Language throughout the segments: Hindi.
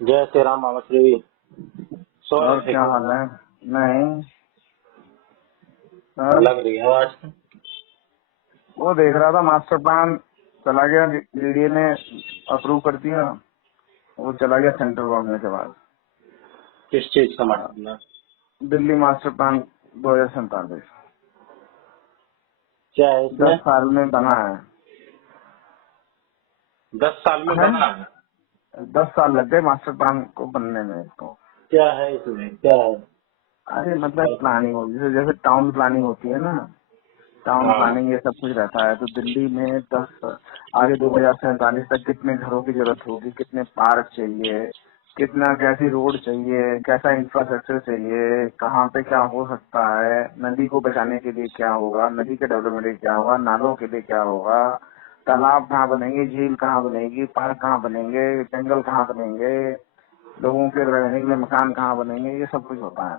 जय श्री राम श्री। सो और रहे थे क्या क्या? हाल है? नहीं सर, लग रही है आवाज। वो देख रहा था मास्टर प्लान चला गया, डीडीए ने अप्रूव कर दिया, वो चला गया सेंट्रल गवर्नमेंट के बाद। किस चीज का मतलब? दिल्ली मास्टर प्लान 2047 क्या है 10 इसमें? साल में बना 10 साल में है। बना है? 10 साल लग गए मास्टर प्लान को बनने में इसको। क्या है इसमें, क्या है? अरे मतलब प्लानिंग होगी, जैसे जैसे टाउन प्लानिंग होती है ना, टाउन हाँ। प्लानिंग ये सब कुछ रहता है। तो दिल्ली में 10 आगे 2047 तक कितने घरों की जरूरत होगी, कितने पार्क चाहिए, कितना कैसी रोड चाहिए, कैसा इंफ्रास्ट्रक्चर चाहिए, कहाँ पे क्या हो सकता है, नदी को बचाने के लिए क्या होगा, नदी के डेवलपमेंट के लिए क्या होगा, नालों के लिए क्या होगा, तालाब कहाँ बनेंगे, झील कहाँ बनेगी, पार्क कहाँ बनेंगे, जंगल कहाँ बनेंगे, लोगों के रहने के लिए मकान कहाँ बनेंगे, ये सब कुछ होता है।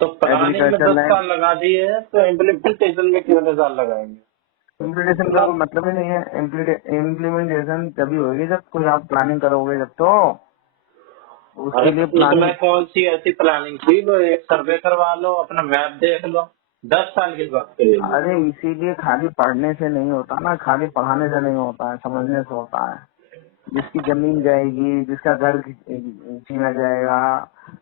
तो प्लानिंग में एग्रीकल्चर 10 लैंड साल लगा दिए हैं, तो इम्प्लीमेंटेशन में कितने साल लगाएंगे? इम्प्लीमेंटेशन का कोई मतलब मतलब ही नहीं है। इम्प्लीमेंटेशन तभी होगी जब कोई आप प्लानिंग करोगे, जब तो अरे उसके लिए तो प्लानिंग। इसमें कौन सी ऐसी प्लानिंग थी? लो एक सर्वे करवा लो, अपना मैप देख लो। 10 साल किस बात के लिए? अरे इसीलिए खाली पढ़ने से नहीं होता ना, खाली पढ़ाने से नहीं होता है, समझने से होता है। जिसकी जमीन जाएगी, जिसका घर छीना जाएगा,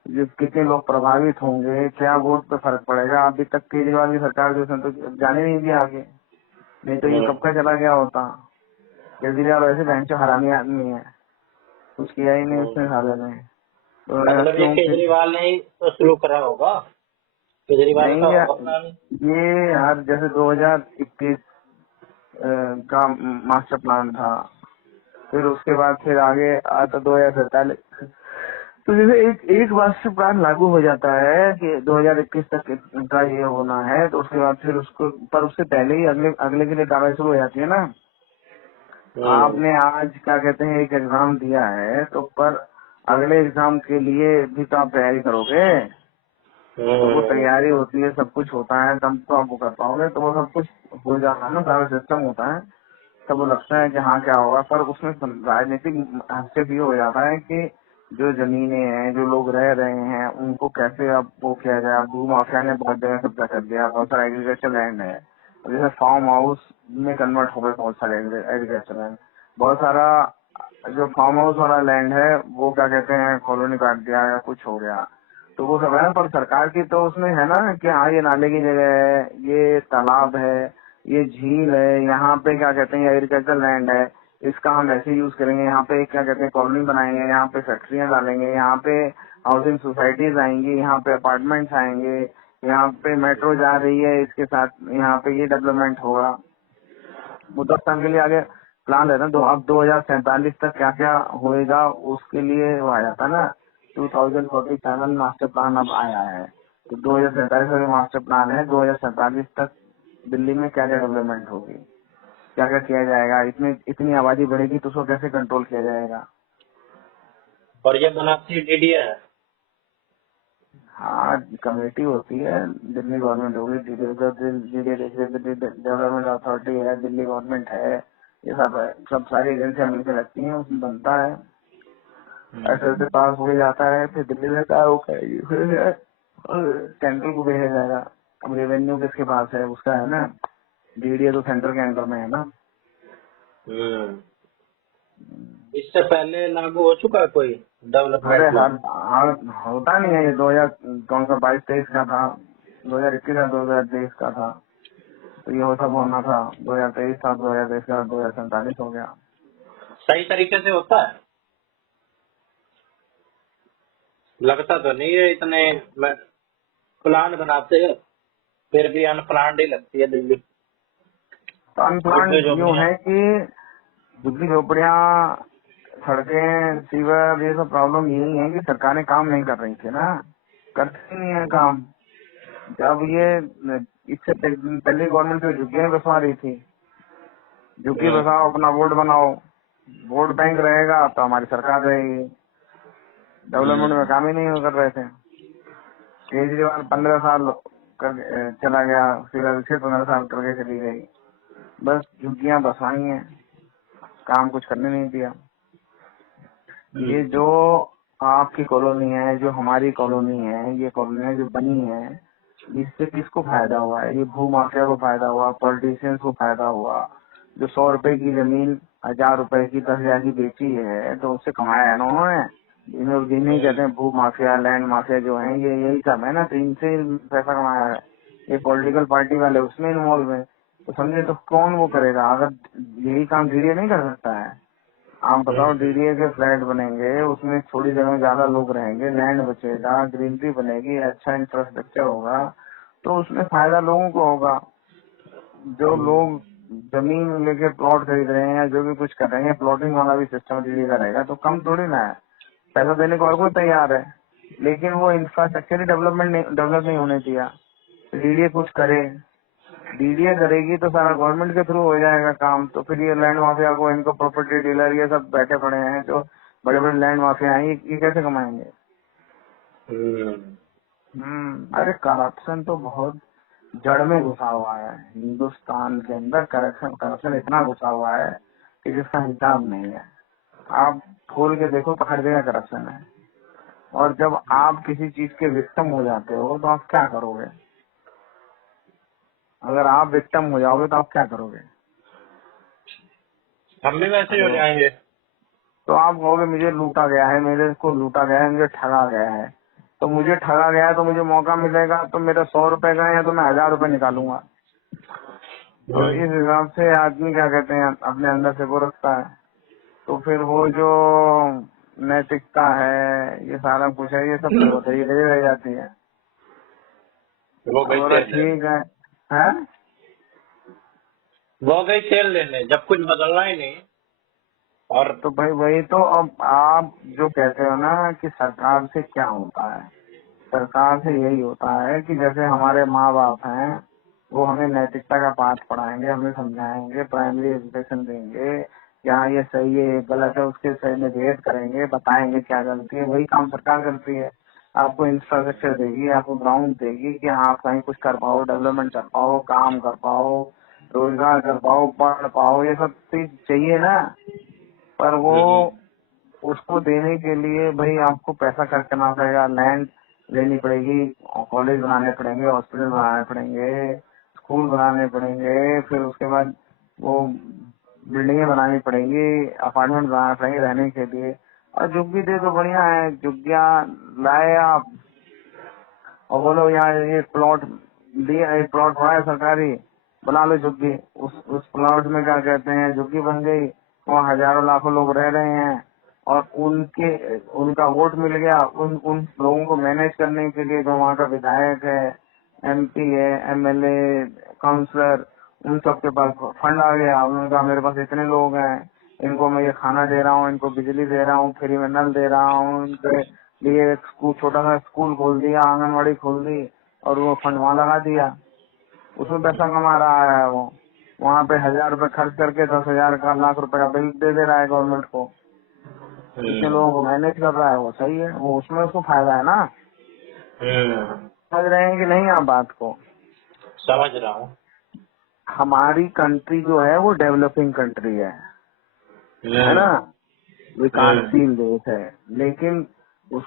जो कितने लोग प्रभावित होंगे, क्या वोट पे फर्क पड़ेगा। अभी तक केजरीवाल की सरकार जो है तो जाने नहीं दिया आगे, नहीं तो ये हम्म। कब का चला गया होता। केजरीवाल वैसे बैंक से हरामी आदमी है, कुछ किया ही नहीं उसने साले ने। तो मतलब ये क्यों फिर केजरीवाल ने ही तो शुरू करा होगा, केजरीवाल नहीं का है। होगा प्लान। ये यार जैसे 2021 का मास्टर प्लान था, फिर उसके बाद फिर आगे आता 2047। तो जैसे एक एक मास्टर प्लान लागू हो जाता है कि 2021 तक का ये होना है, तो उसके बाद फिर उसको, पर उससे पहले ही अगले अगले के लिए कार्रवाई शुरू हो जाती है ना। हम्म। आपने आज क्या कहते हैं एक एग्जाम दिया है, तो पर अगले एग्जाम के लिए भी तो आप तैयारी करोगे। तो वो हम्म। तैयारी होती है, सब कुछ होता है, तब तो आप वो कर पाओगे। तो वो सब कुछ हो जाता है ना, सारा सिस्टम होता है, तब वो लगता है कि हाँ क्या होगा। पर उसमें राजनीतिक हस्तक्षेप ये हो जाता है कि जो जमीनें हैं, जो लोग रह रहे हैं, उनको कैसे अब वो किया जाए। अब भू माफिया ने बहुत जगह कब्जा कर दिया, बहुत सारा एग्रीकल्चर लैंड है, जैसे फार्म हाउस में कन्वर्ट हो गए बहुत सारे एग्रीकल्चर लैंड। बहुत सारा जो फार्म हाउस वाला लैंड है वो क्या कहते हैं कॉलोनी काट दिया या कुछ हो गया। तो वो सब है, पर सरकार की तो उसमें है ना कि हाँ ये नाले की जगह है, ये तालाब है, ये झील है, यहाँ पे क्या कहते हैं एग्रीकल्चर लैंड है, इसका हम ऐसे यूज करेंगे, यहाँ पे क्या कहते हैं कॉलोनी बनाएंगे, यहाँ पे फैक्ट्रियां डालेंगे, यहाँ पे हाउसिंग सोसाइटीज आएंगी, यहाँ पे अपार्टमेंट्स आएंगे, यहाँ पे मेट्रो जा रही है, इसके साथ यहाँ पे ये डेवलपमेंट होगा। वो 10 साल के लिए आगे प्लान रहता है। तो अब 2047 तक क्या क्या होएगा उसके लिए वो आ जाता है ना। 2047 मास्टर प्लान अब आया है, तो 2047 का जो मास्टर प्लान है, 2047 तक दिल्ली में क्या क्या डेवलपमेंट होगी, क्या क्या किया जाएगा, इतनी इतनी आबादी बढ़ेगी तो उसको कैसे कंट्रोल किया जाएगा। और ये बनाती डीडीए है। हाँ कमेटी होती है, दिल्ली गवर्नमेंट होगी, डेवलपमेंट अथॉरिटी है, दिल्ली गवर्नमेंट है, ये सब है, सब सारी एजेंसियां मिलकर लगती हैं, उसमें बनता है, ऐसे ऐसे पास हो जाता है, फिर दिल्ली सरकार वो करेगी, फिर सेंट्रल को भेजा जाएगा। अब रेवेन्यू किसके पास है, उसका है ना, डीडीए तो सेंट्रल के अंडर में है ना। हम्म। इससे पहले लागू हो चुका है कोई अरे डेवलपमेंट हर प्लान? हर होता नहीं है, ये 2000 कौन सा 22-23 का था, 2021 या 2023 का था, तो ये वो सब होना था। 2023 था, 2023 का 2047 हो गया। सही तरीके से होता है? लगता तो नहीं है इतने प्लान बनाते हैं, फिर भी अनप्लान्ड ही लगती है दिल्ली। तो झुग्गी अनप्लान यूँ झोपड़ियाँ। है कि झुग्गी झोपड़ियाँ, सड़कें, सीवर, ये सब प्रॉब्लम यही है कि सरकारें काम नहीं कर रही थी ना, करती नहीं है काम। जब ये इससे पहले गवर्नमेंट जो झुग्गियाँ बसवा रही थी, झुग्गी बसाओ अपना वोट बनाओ, वोट बैंक रहेगा तो हमारी सरकार रहेगी। डेवलपमेंट में काम ही नहीं कर रहे थे। केजरीवाल 15 साल चला गया, फिर अभिषेक 15 साल करके चली गई, बस झुग्गियां बसाई हैं, काम कुछ करने नहीं दिया। ये जो आपकी कॉलोनी है, जो हमारी कॉलोनी है, ये कॉलोनी जो बनी है, इससे किसको फायदा हुआ है? ये भू माफिया को फायदा हुआ, पॉलिटिशियंस को फायदा हुआ। जो 100 रुपए की जमीन 1000 रुपए की 10,000 की बेची है, तो उससे कमाया है ना उन्होंने। जिन्हें कहते हैं भू माफिया, लैंड माफिया जो है, ये यही सब है ना, तो इनसे पैसा कमाया है। ये पॉलिटिकल पार्टी वाले उसमें इन्वॉल्व है, तो समझे, तो कौन वो करेगा? अगर यही काम डीडीए नहीं कर सकता है? आप बताओ, डीडीए के फ्लैट बनेंगे, उसमें थोड़ी जगह में ज्यादा लोग रहेंगे, लैंड बचेगा, ग्रीनरी बनेगी, अच्छा इंफ्रास्ट्रक्चर होगा, तो उसमें फायदा लोगों को होगा। जो लोग जमीन लेके प्लॉट खरीद रहे हैं या जो भी कुछ कर रहे हैं, प्लॉटिंग वाला भी सिस्टम डीडीए का रहेगा, तो कम थोड़ी ना है, पैसा देने को और कोई तैयार है। लेकिन वो इंफ्रास्ट्रक्चर ही डेवलप नहीं होने दिया। डीडीए कुछ करे, डीडीए करेगी तो सारा गवर्नमेंट के थ्रू हो जाएगा काम। तो फिर ये लैंड माफिया को, इनको प्रॉपर्टी डीलर ये सब बैठे पड़े हैं, जो बड़े बड़े लैंड माफिया हैं, ये कैसे कमाएंगे? अरे करप्शन तो बहुत जड़ में घुसा हुआ है हिंदुस्तान के अंदर। करप्शन इतना घुसा हुआ है कि जिसका हिसाब नहीं है। आप खोल के देखो तो हर जगह करप्शन है। और जब आप किसी चीज के विक्टिम हो जाते हो तो आप क्या करोगे? अगर आप विक्टिम हो जाओगे तो आप क्या करोगे? हम भी वैसे ही हो हेलो, जाएंगे। तो आप कहोगे मुझे लूटा गया है, मेरे को लूटा गया है, मुझे ठगा गया है। तो मुझे ठगा गया है तो मुझे मौका मिलेगा तो मेरा 100 रुपए का है, तो मैं 1000 रुपए निकालूंगा। तो इस हिसाब से आदमी क्या कहते हैं, अपने अंदर से वो रखता है। तो फिर वो जो नैतिकता है, ये सारा कुछ है, ये सब फिर होते ही रह जाती है। वो गई और तेल लेने, ठीक है, हैं? वो गई तेल लेने, जब कुछ बदलना ही नहीं। और तो भाई वही तो। अब आप जो कहते हो ना कि सरकार से क्या होता है, सरकार से यही होता है कि जैसे हमारे माँ बाप हैं, वो हमें नैतिकता का पाठ पढ़ाएंगे, हमें समझाएंगे, प्राइमरी एजुकेशन देंगे, यहाँ ये सही है ये गलत है, उसके सही में भेद करेंगे, बताएंगे क्या गलती है। वही काम सरकार करती है। आपको इंफ्रास्ट्रक्चर देगी, आपको ग्राउंड देगी कि हाँ आप कहीं कुछ कर पाओ, डेवलपमेंट कर पाओ, काम कर पाओ, रोजगार कर पाओ, पढ़ पाओ, ये सब चीज चाहिए ना। पर वो उसको देने के लिए भाई आपको पैसा खर्च करना पड़ेगा, लैंड लेनी पड़ेगी, कॉलेज बनाने पड़ेंगे, हॉस्पिटल बनाने पड़ेंगे, स्कूल बनाने पड़ेंगे, फिर उसके बाद वो बिल्डिंगें बनानी पड़ेंगी, अपार्टमेंट बनाने पड़ेंगे रहने के लिए। और झुग्गी दे तो बढ़िया है, झुग्गियाँ लाए आप और बोलो यहाँ ये प्लॉट दिया, एक प्लॉट पड़ा है सरकारी, बना लो झुग्गी। उस प्लॉट में क्या कहते हैं, झुग्गी बन गई, वहाँ हजारों लाखों लोग रह रहे हैं और उनका वोट मिल गया। उन उन लोगों को मैनेज करने के लिए जो वहाँ का विधायक है, एमपी है, एमएलए, काउंसलर, उन सब के पास फंड आ गया। उन्होंने कहा मेरे पास इतने लोग हैं, इनको मैं ये खाना दे रहा हूँ, इनको बिजली दे रहा हूँ, फ्री में नल दे रहा हूँ, उनके लिए एक छोटा सा स्कूल खोल दिया, आंगनवाड़ी खोल दी और वो फंड वहाँ लगा दिया। उसमें पैसा कमा रहा है वो। वहाँ पे 1000 रुपए खर्च करके 10,000 का, लाख रुपए का बिल दे रहा है गवर्नमेंट को। इतने लोगों को मैनेज कर रहा है वो, सही है, वो उसमें उसको फायदा है ना। समझ रहे हैं कि नहीं आप बात को? समझ रहा हूँ। हमारी कंट्री जो है वो डेवलपिंग कंट्री है ना, विकासशील देश है। लेकिन उस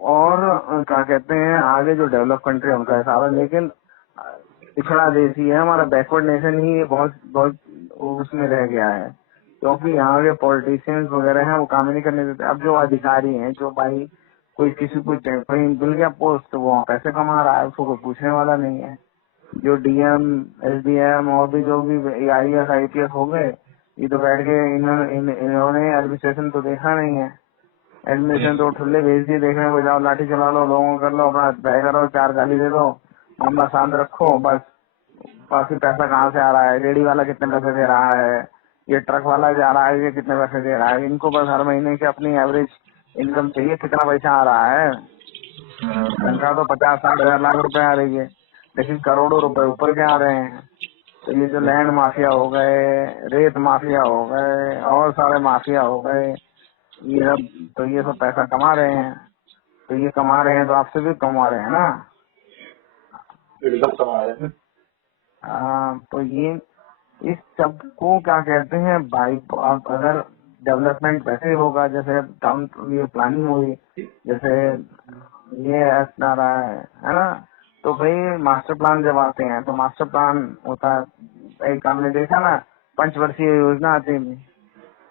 और क्या कहते हैं, आगे जो डेवलप कंट्री है उनका हिसाब है, लेकिन पिछड़ा देश ही है हमारा, बैकवर्ड नेशन ही ये बहुत बहुत उसमें रह गया है। क्योंकि यहाँ के पॉलिटिशियंस वगैरह हैं, वो काम ही नहीं करने देते। अब जो अधिकारी हैं, जो भाई कोई किसी को कहीं मिल गया पोस्ट, तो वो पैसे कमा रहा है, उसको कोई पूछने वाला नहीं है। जो डीएम, एसडीएम और भी जो भी IAS IPS हो गए, ये तो बैठ के इन्होंने एडमिनिस्ट्रेशन तो देखा नहीं है। एडमिनिस्ट्रेशन तो ठुल्ले भेज दिए, देखने को जाओ, लाठी चला लो, लोगों को कर लो, अपना तय करो, 4 गाली दे दो, मामला शांत रखो, बस। बाकी पैसा कहाँ से आ रहा है, रेडी वाला कितने पैसे दे रहा है, ये ट्रक वाला जा रहा है, ये कितने पैसे दे रहा है, इनको बस हर महीने की अपनी एवरेज इनकम चाहिए, कितना पैसा आ रहा है। तनख्वाह तो 50-60 हजार लाख रुपए आ रही है, लेकिन करोड़ों रुपए ऊपर के आ रहे हैं। तो ये जो लैंड माफिया हो गए, रेत माफिया हो गए और सारे माफिया हो गए, ये सब पैसा कमा रहे हैं। तो ये कमा रहे हैं तो आपसे भी कमा रहे हैं ना। एकदम कमा रहे हैं। तो ये इस सब को क्या कहते हैं भाई, आप अगर डेवलपमेंट वैसे ही होगा जैसे टाउन ये प्लानिंग हुई, जैसे ये आ रहा है ना। तो भाई मास्टर प्लान जब आते हैं तो मास्टर प्लान होता है, एक हमने देखा ना पंचवर्षीय योजना आती थी,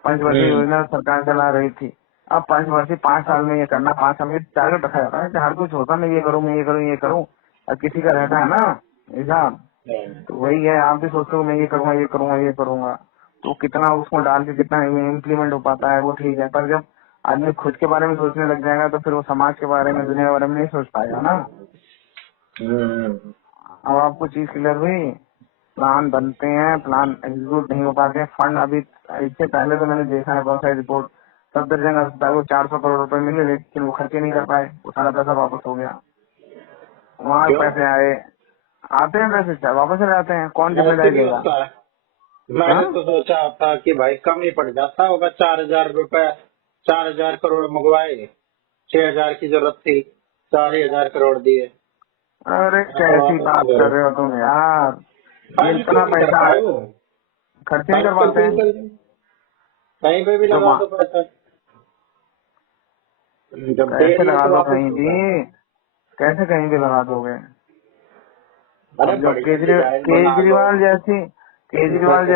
पंचवर्षीय योजना सरकार चला रही थी। अब पंचवर्षीय 5 साल में ये करना, 5 साल में टारगेट रखा जाता है कि हर कुछ होता मैं ये करूँ मैं ये करूँ ये करूँ, और किसी का रहता है ना हिसाब। तो वही है, आप भी सोचते हो मैं ये करूंगा ये करूंगा ये करूंगा, तो कितना उसको डाल के कितना इम्प्लीमेंट हो पाता है वो ठीक है, पर जब आदमी खुद के बारे में सोचने लग जाएगा तो फिर वो समाज के बारे में दुनिया के बारे में नहीं सोच पाएगा ना। अब आपको चीज क्लियर हुई, प्लान बनते हैं, प्लान एग्जीक्यूट नहीं हो पाते हैं। फंड अभी इससे पहले तो मैंने देखा है बहुत सारी रिपोर्ट, सफदरजंग अस्पताल को 400 करोड़ रुपए मिले लेकिन वो खर्चे नहीं कर पाए, वो सारा पैसा वापस हो गया। वहाँ क्यों? पैसे आए, आते हैं पैसे क्या वापस चले जाते हैं, कौन ऐसे जिम्मेदारी भी लेगा? होता है। हाँ? मैंने तो सोचा था कि भाई कम ही पड़ जाता होगा, 4,000 रुपए, 4,000 करोड़ मंगवाए, 6,000 की जरूरत थी, 4,000 करोड़ दिए, अरे तो कैसी वापस बात हो कर गए। रहे हो तुम यार, ये खर्च क्यों इतना नहीं कर पैसा पाए वो? खर्चे नहीं कर खर्च तो पाते हैं। बिल्कुल नहीं। कहीं पे भी तो लगा दो पैसा, जब दे कैसे दिए लगा तो दो वापस कहीं होगा। भी, कैसे कहीं भी लगा दोगे? अरे अब जो बढ़िया डिजाइन बना लो, केजरीवाल जैसी उसमें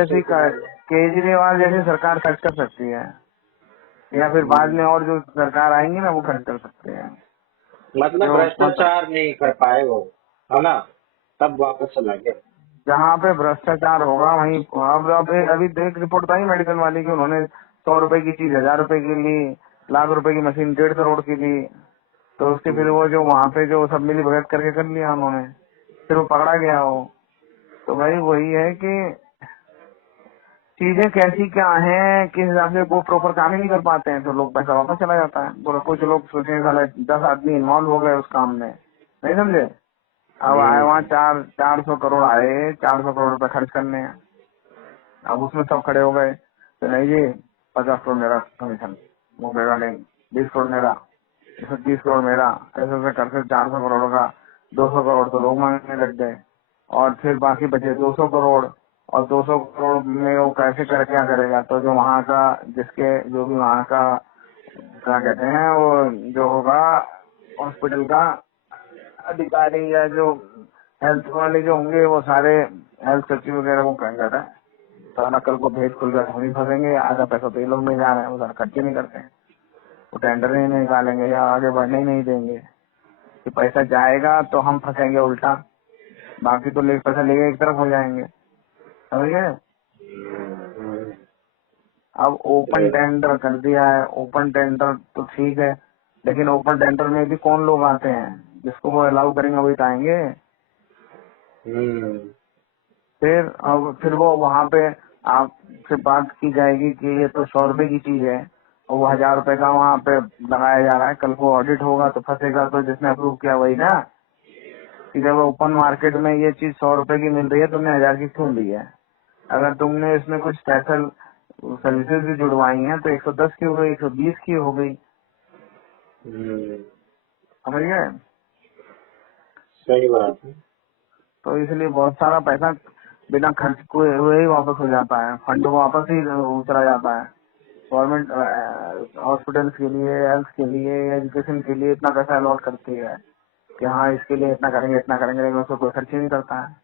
कुछ बना लो। केजरीवाल जैसी सरकार खर्च कर सकती है, या फिर बाद में और जो सरकार आएंगी ना वो खर्च कर सकते हैं। मतलब जो मतलब भ्रष्टाचार नहीं कर पाए वो, है ना, तब वापस चला गया। जहाँ पे भ्रष्टाचार होगा वहीं अब अभी एक रिपोर्ट आई मेडिकल वाली की, उन्होंने 100 रुपए की चीज 1,000 रुपए की ली, लाख रुपए की मशीन 1.5 करोड़ की ली, तो उसके फिर वो जो वहाँ पे जो सब मिली भगत करके कर लिया उन्होंने, फिर वो पकड़ा गया वो। तो भाई वही है कि चीजें कैसी क्या हैं, किस हिसाब से वो प्रॉपर काम ही नहीं कर पाते हैं, तो लोग पैसा वापस चला जाता है। बोलो कुछ लोग सोचे साला 10 आदमी इन्वॉल्व हो गए उस काम में, नहीं समझे, अब आए वहाँ 400 करोड़ आए, 400 करोड़ रुपए खर्च करने हैं, अब उसमें सब खड़े हो गए तो नहीं जी 50 करोड़ मेरा कमीशन, वो मेरा नहीं, 20 करोड़ मेरा, 130 करोड़ मेरा, ऐसे ऐसे करके 400 करोड़ का 200 करोड़ तो लोग मांगने लग गए, और फिर बाकी बचे 200 करोड़, और 200 करोड़ में वो कैसे कर क्या करेगा, तो जो वहाँ का जिसके जो भी वहाँ का क्या कहते हैं वो जो होगा हॉस्पिटल का अधिकारी या जो हेल्थ वाले जो होंगे वो सारे हेल्थ सचिव वगैरह वो कहेंगे सारा कल को भेज खुल कर हम ही फंसेंगे, आधा पैसा तो ये लोग नहीं जा रहे हैं, वो सारा खर्चे नहीं करते हैं, वो टेंडर ही नहीं निकालेंगे या आगे बढ़ने ही नहीं देंगे कि पैसा जाएगा तो हम फंसेंगे उल्टा, बाकी तो पैसा लेके एक तरफ हो जाएंगे, समझ गए। अब ओपन टेंडर कर दिया है, ओपन टेंडर तो ठीक है, लेकिन ओपन टेंडर में भी कौन लोग आते हैं, जिसको वो अलाउ करेंगे वही तो आएंगे। फिर वो वहाँ पे आपसे बात की जाएगी कि ये तो 100 रुपए की चीज है और वो 1,000 रुपए का वहाँ पे लगाया जा रहा है, कल को ऑडिट होगा तो फंसेगा, तो जिसने अप्रूव किया वही ना, कि जब ओपन मार्केट में ये चीज 100 रुपए की मिल रही है तुमने 1,000 की क्यों ली है, अगर तुमने इसमें कुछ स्पेशल सर्विसेज भी जुड़वाई हैं तो 110 की हो गई, 120 की हो गई, समझ गए। सही बात है। तो इसलिए बहुत सारा पैसा बिना खर्च हुए ही वापस हो जाता है, फंड वापस ही चला जाता है। गवर्नमेंट हॉस्पिटल्स के लिए, हेल्थ के लिए, एजुकेशन के लिए इतना पैसा अलॉट करती है कि हाँ इसके लिए इतना करेंगे, लेकिन उसको कोई खर्च ही नहीं करता है।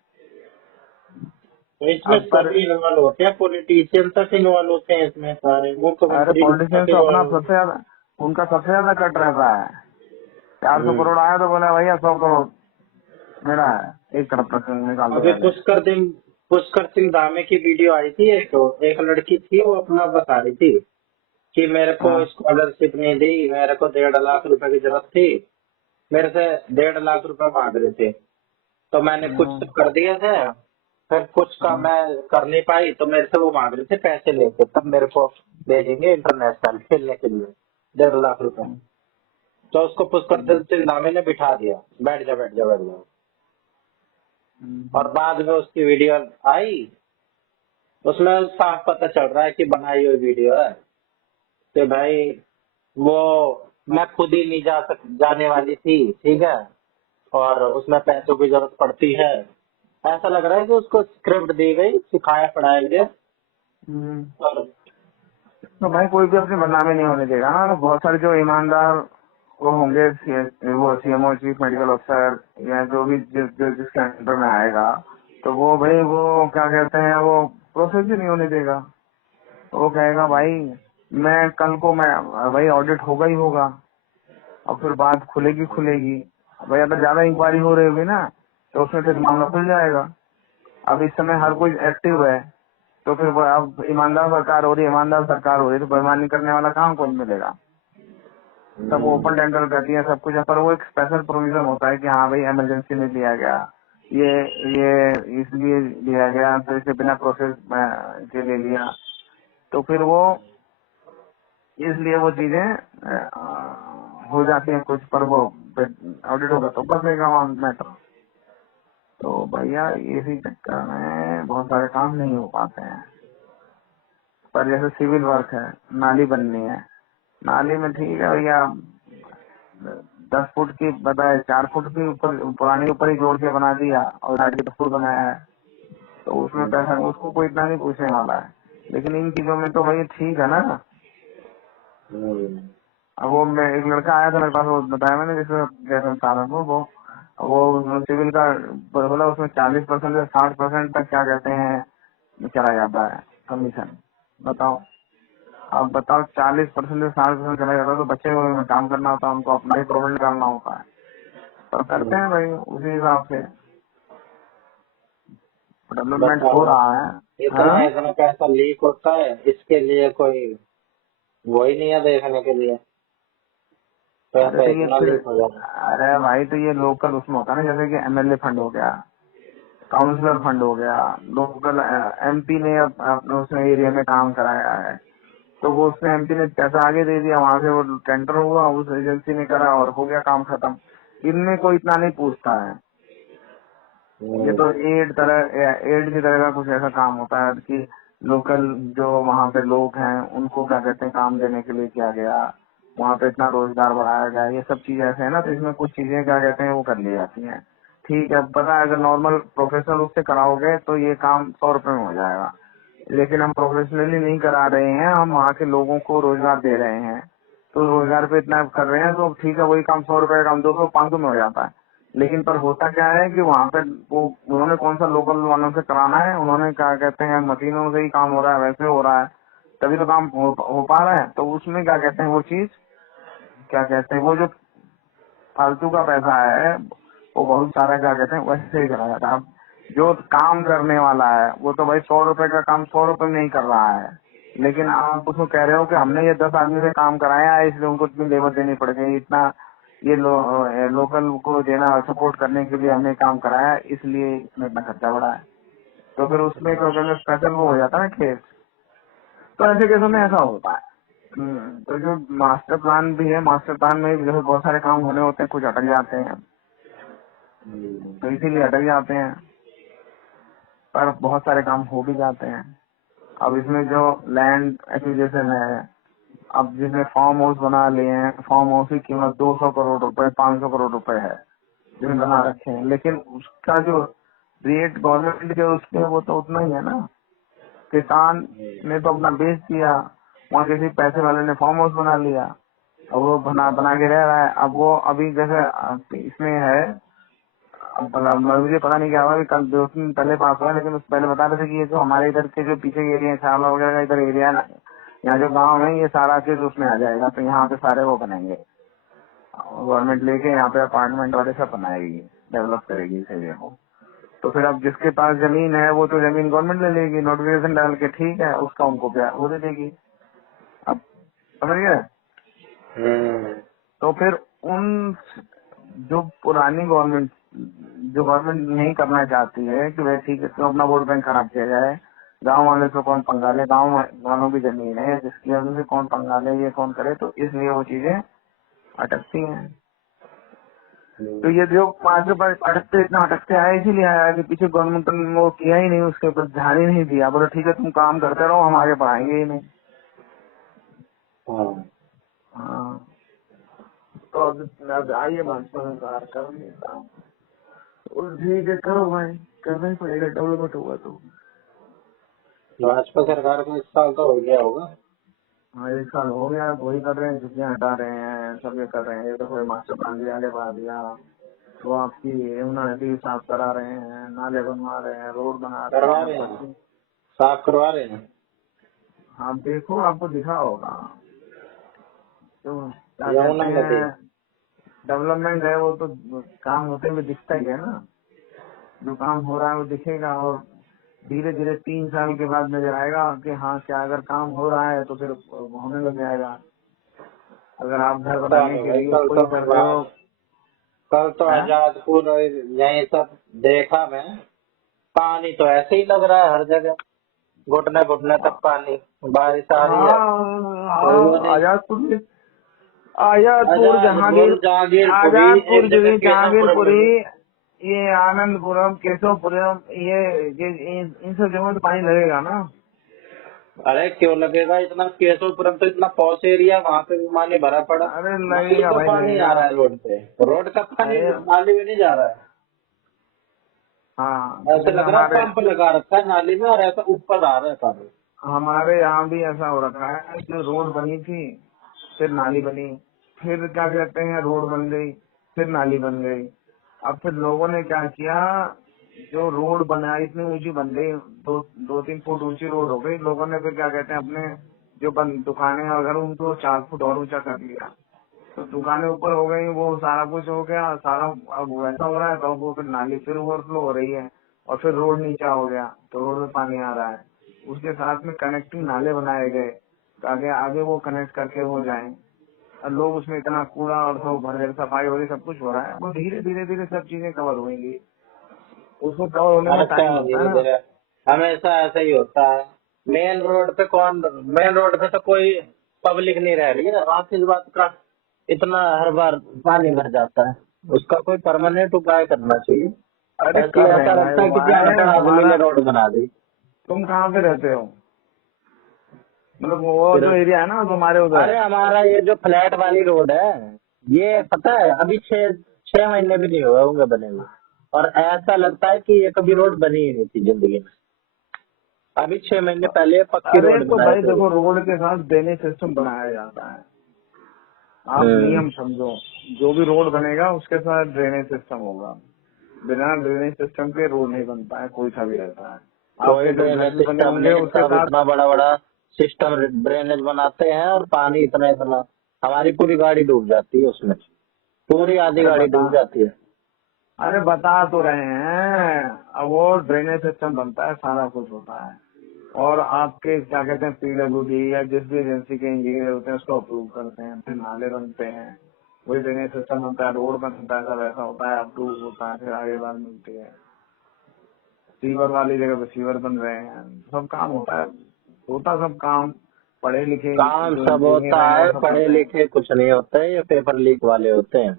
तो इसमें अब पर सभी इन्वॉल्व होते हैं, पॉलिटिशियन तक इन्वॉल्व होते हैं इसमें, सारे अरे मुख्यमंत्री पॉलिटिशियन तक तो अपना इन्वॉल्व। सबसे ज्यादा, उनका सबसे ज्यादा कट रहता है। 400 करोड़ आया तो बोला भैया 100 करोड़ मेरा है, एक तरफ तक निकाल दो अभी पहले। पुष्कर सिंह धामी की वीडियो आई थी, एक लड़की थी, वो अपना बता रही थी कि मेरे को हाँ स्कॉलरशिप नहीं दी, मेरे को 1.5 लाख रुपए की जरूरत थी, मेरे से 1.5 लाख रुपए मांग रहे थे, तो मैंने कुछ हाँ तो कर दिया था, फिर कुछ का हाँ मैं कर नहीं पाई, तो मेरे से वो मांग रहे थे पैसे लेके, तब मेरे को भेजेंगे इंटरनेशनल खेलने के लिए 1.5 लाख रुपए। तो उसको पुष्कर सिंह धामी ने बिठा दिया, बैठ जा बैठ जा बैठ जा। और बाद में उसकी वीडियो आई, उसमें साफ पता चल रहा है कि बनाई हुई वीडियो है कि भाई वो मैं खुद ही नहीं जाने वाली थी, ठीक है, और उसमें पैसों की जरूरत पड़ती है, ऐसा लग रहा है कि उसको स्क्रिप्ट दी गई, सिखाया पढ़ाया गया, और तो भाई कोई भी अपनी बदनामी नहीं होने देगा ना। तो बहुत सारे जो ईमानदार वो होंगे, वो सीएमओ, चीफ मेडिकल ऑफिसर, या जो भी जिसके अंडर में आएगा, तो वो भाई वो क्या कहते हैं, वो प्रोसेस ही नहीं होने देगा। वो कहेगा भाई मैं कल को मैं भाई ऑडिट होगा ही होगा, और फिर बात खुलेगी खुलेगी। भाई अगर ज्यादा इंक्वायरी हो रही होगी ना, तो उसमें फिर मामला खुल जाएगा। अब इस समय हर कोई एक्टिव है, तो फिर वो अब ईमानदार सरकार हो रही है, ईमानदार सरकार हो रही है, तो बेईमानी करने वाला कहाँ कोई मिलेगा। सब ओपन टेंडर करती है सब कुछ है, पर वो एक स्पेशल प्रोविजन होता है कि हाँ भाई इमरजेंसी में लिया गया, ये इसलिए लिया गया, तो इसे बिना प्रोसेस के ले लिया, तो फिर वो इसलिए वो चीजें हो जाती हैं कुछ, पर वो ऑडिट होगा तो बचेगा वहाँ मैटर। तो भैया इसी चक्कर में बहुत सारे काम नहीं हो पाते हैं। पर जैसे सिविल वर्क है, नाली बननी है, नाली में ठीक है भैया, 10 फुट की बताए 4 फुट की ऊपर पुरानी ऊपर ही जोड़ के बना दिया और 10 फुट बनाया है, तो उसमें पैसा उसको कोई इतना नहीं पूछने वाला है। लेकिन इन चीजों में तो भाई ठीक है ना। अब वो मैं एक लड़का आया था मेरे पास, वो बताया मैंने जैसे जैसे सहारनपुर, वो सिविल का बोला, उसमें 40% से 60% तक क्या कहते हैं चला जाता है कमीशन। बताओ, अब बताओ 40% से 60% चला जाता है, तो बच्चे को में काम करना होता है, उनको अपना ही प्रॉफिट निकालना होता है, पर करते हैं भाई उसी हिसाब से। डेवलपमेंट हो बताओ, रहा है। इतना हाँ? इतना पैसा लीक होता है, इसके लिए कोई वो ही नहीं है देखने के लिए, अरे पैसा तो ये इतना फिर, लीक हो जाता अरे भाई तो ये लोकल उसमें होता है ना, जैसे कि एमएलए फंड हो गया, काउंसलर फंड हो गया, लोकल एमपी ने अपने उसमें एरिया में काम कराया है, तो वो उसमें एमपी ने पैसा आगे दे दिया, वहाँ से वो टेंडर हुआ, उस एजेंसी ने करा और हो गया काम खत्म। इनमें कोई इतना नहीं पूछता है। ये तो एड की तरह का कुछ ऐसा काम होता है कि लोकल जो वहाँ पे लोग हैं उनको क्या कहते हैं काम देने के लिए किया गया, वहाँ पे इतना रोजगार बढ़ाया गया, ये सब चीजें ऐसे है ना, तो इसमें कुछ चीजें क्या कहते हैं वो कर ली जाती हैं। ठीक है, पता है अगर नॉर्मल प्रोफेशनल रूप से कराओगे तो ये काम 100 रुपए में हो जाएगा, लेकिन हम प्रोफेशनली नहीं करा रहे हैं, हम वहाँ के लोगों को रोजगार दे रहे हैं, तो रोजगार पे इतना कर रहे हैं, तो ठीक है वही काम 100 रुपए का काम 200-500 में हो जाता है। लेकिन पर होता क्या है कि वहाँ पे वो उन्होंने कौन सा लोकल वालों से कराना है, उन्होंने क्या कहते हैं मशीनों से ही काम हो रहा है, वैसे हो रहा है, तभी तो काम हो पा रहा है। तो उसमें क्या कहते हैं वो चीज, क्या कहते हैं वो जो फालतू का पैसा है वो बहुत सारा क्या कहते हैं वैसे ही करा जाता है। अब जो काम करने वाला है वो तो भाई 100 रुपए का काम 100 रुपए में ही कर रहा है, लेकिन आप उसको कह रहे हो कि हमने ये 10 आदमी से काम कराया है इसलिए उनको इतनी लेबर देनी पड़ गई, इतना ये लोकल को देना सपोर्ट करने के लिए हमने काम कराया है, इसलिए इसमें इतना खर्चा बढ़ा है। तो फिर उसमें स्पेशल वो हो जाता है ना केस। तो ऐसे केसों में ऐसा होता है। तो जो मास्टर प्लान भी है, मास्टर प्लान में भी जैसे बहुत सारे काम होने होते हैं, कुछ अटक जाते हैं, है। तो इसीलिए अटक जाते हैं, पर बहुत सारे काम हो भी जाते हैं। अब इसमें जो लैंड एक्विजिशन है, अब जिसमें फार्म हाउस बना लिए हैं, फार्म हाउस की कीमत 200 करोड़ रुपए 500 करोड़ रुपए है जिसमें बना रखे हैं, लेकिन उसका जो रेट गवर्नमेंट के उसके वो तो उतना ही है ना। किसान ने तो अपना बेच दिया, वहाँ किसी पैसे वाले ने फार्म हाउस बना लिया, अब वो बना के रह रहा है। अब वो अभी जैसे इसमें है, मुझे पता नहीं क्या हुआ, अभी कल 2 दिन पहले पास हुआ, लेकिन उससे पहले बता रहे थे कि ये जो हमारे इधर के जो पीछे के एरिया है, छावला वगैरह का इधर एरिया है, यहाँ जो गांव है, ये सारा चीज उसमें आ जाएगा, तो यहाँ पे सारे वो बनेंगे, गवर्नमेंट लेके यहाँ पे अपार्टमेंट वाले सब बनाएगी, डेवलप करेगी इस एरिया को। तो फिर अब जिसके पास जमीन है वो तो जमीन गवर्नमेंट ले लेगी, नोटिफिकेशन डाल के, ठीक है, उसका उनको प्यार वो दे देगी। अब समझ गए। तो फिर उन जो पुरानी गवर्नमेंट, जो गवर्नमेंट नहीं करना चाहती है कि भाई ठीक है तो अपना वोट बैंक खराब किया जाए, गांव वाले से कौन पंगा ले, गांव वालों की जमीन है जिसकी वजह से कौन पंगा ले, ये कौन करे, तो इसलिए वो चीजें अटकती हैं। तो ये जो 5 रुपए अटकते, इतना अटकते आया इसीलिए आया कि पीछे गवर्नमेंट ने वो किया ही नहीं, उसके ऊपर ध्यान ही नहीं दिया, बोले ठीक है तुम काम करते रहो, हम आगे बढ़ाएंगे ही नहीं। हाँ, तो अब आइए भाजपा सरकार कर रही है काम, और ठीक है करो भाई, करना ही पड़ेगा, डेवलपमेंट होगा तो। भाजपा सरकार को 1 साल तो हो गया होगा। हाँ 1 साल हो गया, वही कर रहे हैं, छुट्टियां हटा रहे हैं, सब ये कर रहे हैं। ये तो कोई मास्टर प्लान भी आगे बढ़ा दिया, तो आपकी यमुना नदी साफ करा रहे हैं, नाले बनवा रहे हैं, रोड बना रहे करवा हैं, रहे हैं, बाकी साफ करवा रहे हैं। आप देखो, आपको दिखा होगा। तो क्या कहते यमुना नदी। हैं, डेवलपमेंट है वो तो काम होते हुए दिखता ही है ना। जो काम हो रहा है वो दिखेगा, और धीरे धीरे 3 साल के बाद नजर आएगा कि हाँ क्या अगर काम हो रहा है तो फिर होने लग जाएगा। अगर आप घर पता बनाने नहीं के भाई, लिए कोई करते हो कल तो है? आजादपुर और यही सब देखा मैं। पानी तो ऐसे ही लग रहा है हर जगह, घुटने घुटने तक पानी। बारिश आ रही है, हाँ कोई वो हाँ, नहीं। आजादपुर आजादपुर, जहांगीर, जहांगीरपुरी, आजादपुर एक जगह केशवपुरी में जहांगीरपुरी, भी। ये आनंदपुरम, केशवपुरम, ये इन सब जगहों में तो पानी लगेगा ना। अरे क्यों लगेगा इतना, केशवपुरम तो इतना पॉश एरिया, वहां पे भी पानी भरा पड़ा। अरे नाली लगेगा का भाई पानी आ लगेगा। रहा है रोड पे, रोड का पानी अरे नाली में नहीं जा रहा है। हाँ, तो ऐसे जैसे लग रहा है पंप लगा रखा है नाली में और ऐसा ऊपर आ रहा है पानी। हमारे यहाँ भी ऐसा हो रखा है कि रोड बनी थी, फिर नाली बनी, फिर क्या कहते हैं रोड बन गई, फिर नाली बन गई। अब फिर लोगों ने क्या किया, जो रोड बनाई इतनी ऊंची बन गई, 2-3 फुट ऊंची रोड हो गई, लोगों ने फिर क्या कहते हैं अपने जो दुकानें और घर उनको 4 फुट और ऊंचा कर लिया। तो दुकानें ऊपर हो गई, वो सारा कुछ हो गया, सारा अब वैसा हो रहा है, तो वो फिर नाली फिर ओवरफ्लो हो रही है, और फिर रोड नीचा हो गया तो रोड में पानी आ रहा है। उसके साथ में कनेक्टिंग नाले बनाए गए ताकि आगे वो कनेक्ट करके हो जाए। और लोग उसमें इतना कूड़ा और सब भर रहे, सफाई हो रही, सब कुछ हो रहा है, वो धीरे धीरे धीरे सब चीजें कवर होंगी। उसको कवर होने में अरे टाइम क्या लगता धीरे है ना। धीरे, हमेशा ऐसा ही होता है। मेन रोड पे तो कोई पब्लिक नहीं रह रही है, रात इस बात का इतना हर बार पानी भर जाता है। उसका कोई परमानेंट उपाय करना चाहिए। अरे ऐसे कर रहे ऐसा हैं भाई लगता है किसी उपाय, अनपढ़ आदमी तुम्हारा ने रोड बना दी। तुम कहाँ पे रहते हो? मतलब वो फिर जो एरिया है ना तुम्हारे उधर। अरे हमारा ये जो फ्लैट वाली रोड है, ये पता है अभी 6 महीने भी नहीं हुए होंगे बने हुए, और ऐसा लगता है कि ये कभी रोड बनी ही नहीं थी जिंदगी में। अभी 6 महीने पहले पक्की अरे रोड तो बनाए भाई थे। देखो, रोड के साथ ड्रेनेज सिस्टम बनाया जाता है। आप हम्म। नियम समझो, जो भी रोड बनेगा उसके साथ ड्रेनेज सिस्टम होगा। बिना ड्रेनेज सिस्टम के रोड नहीं बनता है, कोई सा भी रहता है। कोई आपके जो घर ड्रेनेज भी बने सिस्टम होंगे नहीं, उसके सब साथ। इतना बड़ा बड़ा सिस्टम ड्रेनेज बनाते हैं और पानी इतना इतना, हमारी पूरी गाड़ी डूब जाती है उसमें, पूरी आधी अरे गाड़ी बता डूब जाती है। अरे बता तो रहे हैं, अब वो ड्रेनेज सिस्टम बनता है, सारा कुछ होता है। और आपके क्या कहते हैं पीडब्ल्यूडी या जिस भी एजेंसी के इंजीनियर होते हैं उसको अप्रूव करते हैं, फिर नाले बनते हैं, वही ड्रेनेज सिस्टम बनता है, रोड बनता है, सब ऐसा होता है, अप्रूव होता है, फिर आगे बात मिलती है। सीवर वाली जगह पे सीवर बन रहे हैं, सब काम होता है, होता सब काम। पढ़े लिखे काम जो सब इंजीनियर होता हैं वो है, सब पढ़े करते हैं। लिखे कुछ नहीं होते हैं, ये पेपर लीक वाले होते हैं।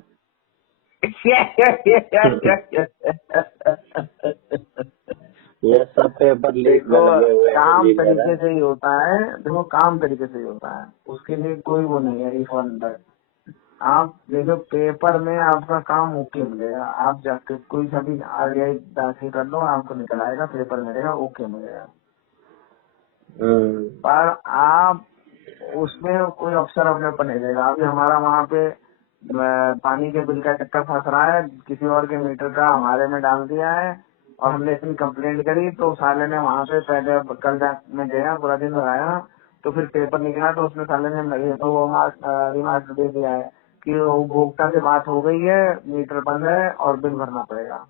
ये सब पेपर लीक में देखो, लगे हुए हैं काम इंजीनियर तरीके हैं। से ही होता है। देखो काम तरीके से ही होता है, उसके लिए कोई वो नहीं है रिफंड। आप देखो पेपर में आपका काम ओके मिलेगा, आप जाके कोई सा भी आरटीआई दाखिल कर लो, आपको निकल आएगा, पेपर मिलेगा, ओके मिलेगा। हम्म। पर आप उसमें कोई अफसर अपने ऊपर नहीं देगा। अभी हमारा वहाँ पे पानी के बिल का चक्कर फंस रहा है, किसी और के मीटर का हमारे में डाल दिया है, और हमने इतनी कंप्लेंट करी तो साले ने वहाँ पे पहले कल मैं गया, पूरा दिन लगाया, तो फिर पेपर निकला तो उसमें साले ने लगे तो वो रिमार्क दे दिया है कि उपभोक्ता से बात हो गई है, मीटर बंद है और बिल भरना पड़ेगा।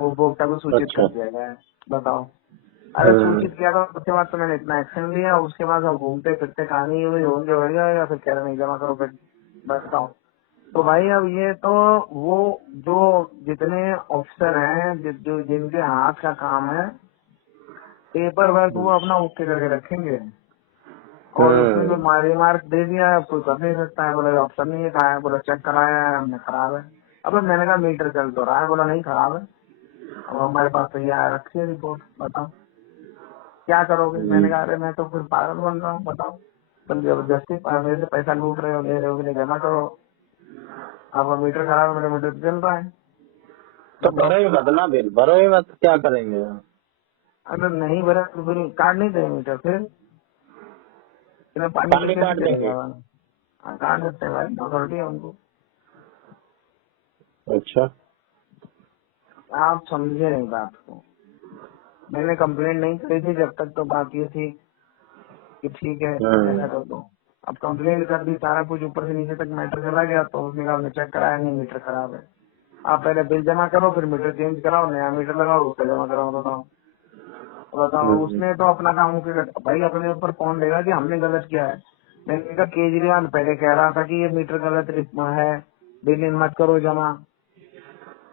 उपभोक्ता को सूचित अच्छा। कर दिया गया है। बताओ। अरे हम्म। सूचित किया था, उसके बाद तो मैंने इतना एक्शन लिया, उसके बाद अब घूमते फिरते कहानी हुई होंगे बढ़िया, या फिर कह रहे नहीं जमा करो फिर। बताओ। तो भाई अब ये तो वो जो जितने ऑफिसर हैं जो जिनके हाथ का काम है पेपर वर्क, वो अपना ओके करके रखेंगे, और उसमें जो हम्म। रिमार्क दे दिया है कोई कर नहीं सकता है। बोला ऑप्शन नहीं है, बोला चेक कराया है हमने, खराब है। अब मैंने कहा मीटर चल तो रहा है, बोला नहीं खराब है। अब हमारे पास तो ये रखी है रिपोर्ट, बताओ क्या करोगे। मैंने कहा अरे मैं तो फिर पागल बन रहा हूँ, बताओ। तुम जबरदस्ती मेरे से पैसा लूट रहे हो, ले रहे हो कि नहीं, जमा करो। आपका मीटर खराब है, मेरा मीटर तो चल रहा है, तो बताओ। भरो ही मत ना बिल, भरो ही मत, क्या करेंगे। अगर नहीं भरा तो फिर काट नहीं दे मीटर फिर। फिर पानी पानी बिल काट कैसे देंगे? चलेगा? हाँ, काट सकते हैं भाई, अथॉरिटी है उनको। अच्छा। आप समझे नहीं बात को। मैंने कंप्लेंट नहीं करी थी जब तक, तो बात ये थी कि ठीक है ऐसा कर दो। अब कंप्लेंट कर दी, सारा कुछ ऊपर से नीचे तक मैटर चला गया, तो उसने कहा हमने चेक कराया नहीं, मीटर खराब है। आप पहले बिल जमा करो, फिर मीटर चेंज कराओ, नया मीटर लगाओ, उसका जमा कराओ। बताओ उसने तो अपना काम भाई अपने ऊपर कौन लेगा कि हमने गलत किया है। मैंने कहा केजरीवाल पहले कह रहा था कि ये मीटर गलत है, बिल इन मत करो जमा।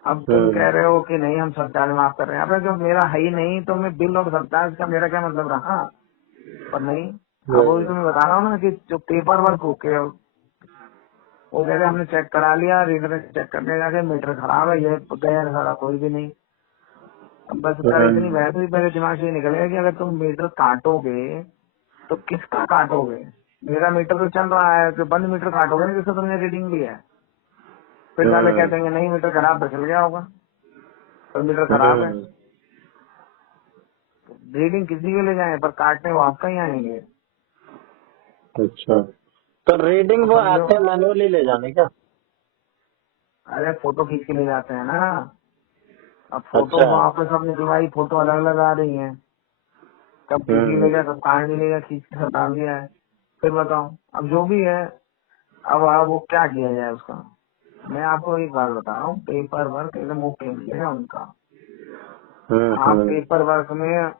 अब तुम कह रहे हो कि नहीं हम सरचार्ज माफ कर रहे हैं। अब जब मेरा है ही नहीं तो मैं बिल और सरचार्ज का मेरा क्या मतलब रहा? पर नहीं, अब वही तुम्हें बता रहा हूँ ना कि जो पेपर वर्क होके वो कह रहे हमने चेक करा लिया, रीडर ने चेक करने जाके मीटर खराब है, ये गया सारा कोई भी नहीं। अब बस कर इतनी बहस हुई, मेरे दिमाग से निकल गया कि अगर तुम मीटर काटोगे तो किसका काटोगे? मेरा मीटर तो चल रहा है, तो बंद मीटर काटोगे ना जिससे तुमने रीडिंग ली है। फिर साले कहते हैं नहीं मीटर खराब तो चल गया होगा, तो मीटर खराब है। रीडिंग किसी के ले जाए पर काटने वो आपका ही आएंगे। अच्छा, तो रीडिंग वो समझो, आते मैनुअली ले जाने क्या? अरे फोटो खींच के ले जाते हैं ना। अब फोटो अच्छा। वहाँ पे सबने दिखाई, फोटो अलग अलग आ रही है, कब पीसी ले गया, कब कहाँ ले गया, खींच के सब डाल दिया है। फिर बताओ अब जो भी है, अब वो क्या किया जाए उसका। मैं आपको एक बात बता रहा हूँ, पेपर वर्क एकदम ओके है उनका। आप पेपर वर्क में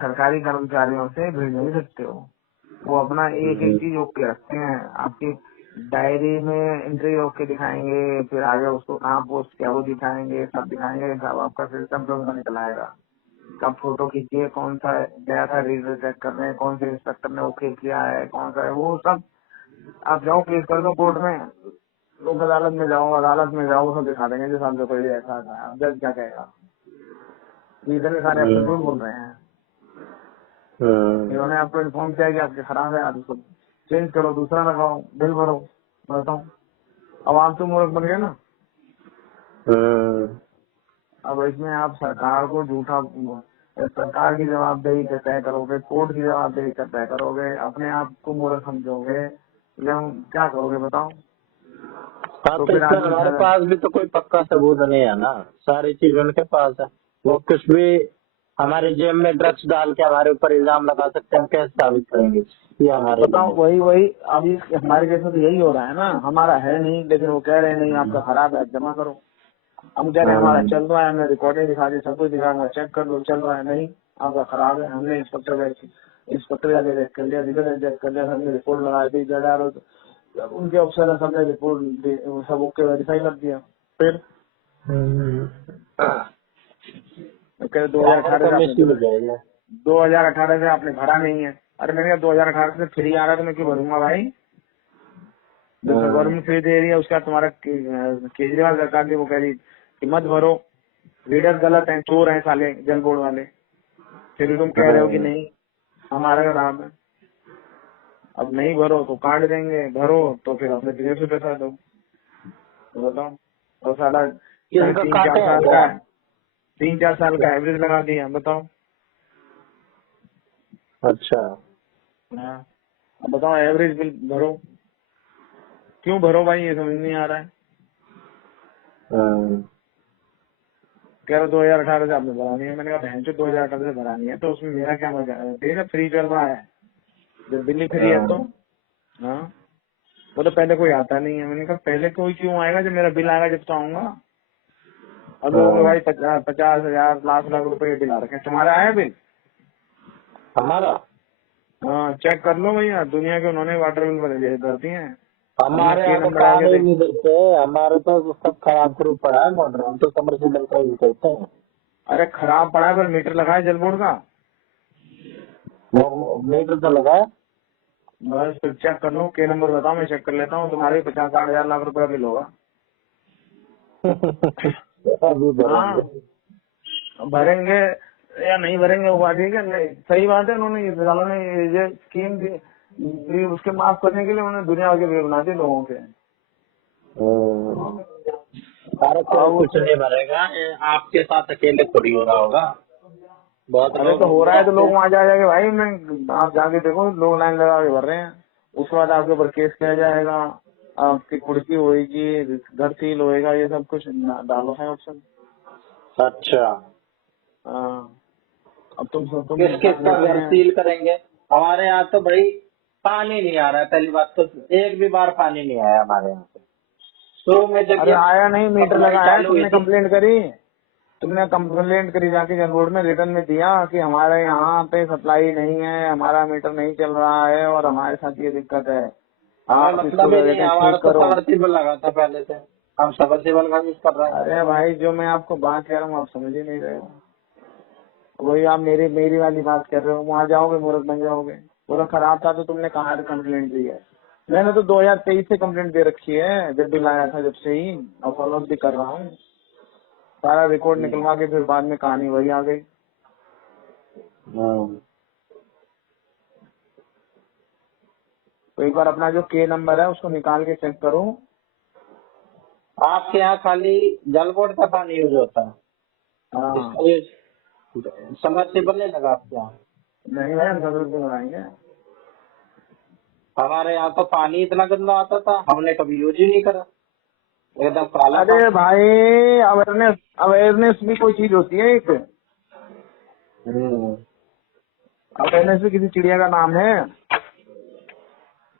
सरकारी कर्मचारियों से भिड़ नहीं सकते हो। वो अपना एक एक चीज ओके रखते हैं। आपकी डायरी में एंट्री ओके दिखाएंगे, फिर आगे उसको कहाँ पोस्ट किया वो दिखाएंगे, सब दिखाएंगे, सब आपका सिस्टम पे उनका निकल आएगा। कब फोटो खींची है, कौन सा गया था रीडर चेक करने, कौन से इंस्पेक्टर ने ओके किया है, कौन सा है वो सब। आप जाओ केस कर दो कोर्ट में, लोक अदालत में जाओ, अदालत में जाओ, सब दिखा देंगे जो सामने कोई ऐसा था। जज क्या कहेगा? इतने सारे अपने झूठ बोल रहे हैं। इन्होंने आपको इन्फॉर्म किया कि आपके खराब है, आप उसको चेंज करो, दूसरा लगाओ, बिल भरो। बताओ, अब आप तो मूर्ख बन गए ना। अब इसमें आप सरकार को झूठा, सरकार की जवाबदेही पे तय करोगे, कोर्ट की जवाबदेही पे तय करोगे, अपने आप को मूर्ख समझोगे, या क्या करोगे बताओ? हाँ, तो तो फिर इसमें आदमी हमारे पास भी तो कोई पक्का सबूत नहीं है ना, सारी चीज उनके पास है। वो कुछ भी हमारे जेब में ड्रग्स डाल के हमारे ऊपर इल्जाम लगा सकते हैं, हम कैसे साबित करेंगे ये हमारे बताओ? लिए? वही अभी हमारे जैसे तो यही हो रहा है ना, हमारा है नहीं लेकिन वो कह रहे हैं नहीं आपका खराब है, आप जमा करो। हम कह रहे हैं हमारा चल रहा है, हमने रिकॉर्डिंग दिखा दी, सब कुछ दिखा रहा, चेक कर लो, चल रहा है, नहीं आपका खराब है। हमने इंस्पेक्टर जाके चेक कर लिया, रिजल्ट चेक कर लिया, हमने रिपोर्ट लगा दी, उनके अफसर है, सबने रिपोर्ट सब ओके वेरीफाई कर दिया। फिर कह 2018 से आपने 2018 से आपने भरा नहीं है। अरे मैंने कहा 2018 से फ्री आ रहा है तो मैं क्यों भरूंगा भाई? जो गवर्नमेंट फ्री दे रही है उसका तुम्हारा केजरीवाल सरकार की वो कह रही कि मत भरो, रीडर गलत है, चोर है साले जल बोर्ड वाले। फिर तुम कह रहे हो कि नहीं हमारा खराब है। अब नहीं भरो तो काट देंगे, भरो तो फिर अपने बिजनेस से पैसा दो। तो बताओ, और साला किसका 3-4 काटे हैं साल क्या? का 3-4 साल का एवरेज लगा दिया। बताओ, अच्छा। हाँ अब बताओ एवरेज बिल भरो, क्यों भरो भाई ये समझ नहीं आ रहा है। कह रहे 2018 से आपने भरानी है। मैंने कहा बहन जो 2018 से भरानी है तो उसमें मेरा क्या मजा है? देखा फ्री चल रहा है, जब बिल फ्री है तो। हाँ, वो तो पहले कोई आता नहीं है। मैंने कहा पहले कोई क्यों आएगा? जब मेरा बिल आएगा जब तो आऊंगा। अब लोगों के भाई 50,000 लाख रुपए बिल आ रखे हैं। तुम्हारा आया बिल? हमारा हाँ चेक कर लो भैया, दुनिया के उन्होंने वाटर बिल बने भरती है। हमारे यहाँ तो नंबर काम आगे ही देख, नहीं देते, हमारे तो सब खराब खरूब पड़ा है मॉडल, हम तो समरसीबल का यूज करते हैं। अरे खराब पड़ा है पर मीटर लगा है जल बोर्ड का। वो मीटर तो लगा है। बस फिर चेक कर लो, के नंबर बताओ, मैं चेक कर लेता हूँ। तुम्हारे 50-60 लाख रुपए बिल होगा। अभी भरेंगे। हाँ भरेंगे या नहीं भरेंगे वो बात ठीक है। नहीं सही बात है, उन्होंने सालों ने ये स्कीम दी, उसके माफ करने के लिए उन्होंने दुनिया के बिल बना दिए लोगों के। सारा कोई कुछ नहीं भरेगा, ये आपके साथ अकेले थोड़ी हो रहा होगा। बहुत अरे लोग तो हो रहा है तो लोग जाते वहाँ जा जाके भाई मैं आप जाके देखो लोग लाइन लगा के भर रहे हैं। उसके बाद आपके ऊपर केस किया जाएगा, आपकी कुर्की होएगी, घर सील होएगा, ये सब कुछ डालो है ऑप्शन। हैं। अच्छा, हाँ, अब तुम किस किस जान का लेते घर हैं। सील करेंगे? हमारे यहाँ तो भाई पानी नहीं आ रहा है, पहली बात तो एक भी बार पानी नहीं आया हमारे यहाँ पे। शुरू में जब अरे ये आया नहीं, मीटर सप्लाई लगा है, चालू हुई तुमने थी। कंप्लेंट करी? तुमने कंप्लेंट करी जाके जल बोर्ड में रिटर्न में दिया कि हमारे यहाँ पे सप्लाई नहीं है, हमारा मीटर नहीं चल रहा है और हमारे साथ ये दिक्कत है, हमें आप इसको मतलब ही नहीं, कहते हैं हमारा ठीक तो करो। सबमर्सिबल लगा था पहले से, हम सबमर्सिबल का यूज कर रहे हैं। अरे भाई जो मैं आपको बात कह रहा हूँ आप समझ ही नहीं रहे हो। वही आप मेरी मेरी वाली बात कर रहे हो, वहाँ जाओगे मूर्ख बन जाओगे। पूरा खराब था तो तुमने कहाँ से कंप्लेंट दी है? मैंने तो 2023 से कंप्लेंट दे रखी है, जब भी लाया था जब से ही, और फॉलो भी कर रहा हूँ। सारा रिकॉर्ड निकलवा के फिर बाद में कहानी वही आ गई। हम्म। तो एक बार अपना जो के नंबर है उसको निकाल के चेक करो। आपके यहाँ खाली जल बोर्ड का पानी यूज होता है, हाँ, इसका यूज सबमर्सिबल नहीं लगा आपके यहाँ? नहीं है, हम जरूर बनाएंगे। हमारे यहाँ तो पानी इतना गंदा आता था, हमने कभी यूज ही नहीं करा, एकदम काला अरे पानी। भाई अवेयरनेस अवेयरनेस भी कोई चीज होती है एक। हम्म। अवेयरनेस भी किसी चिड़िया का नाम है।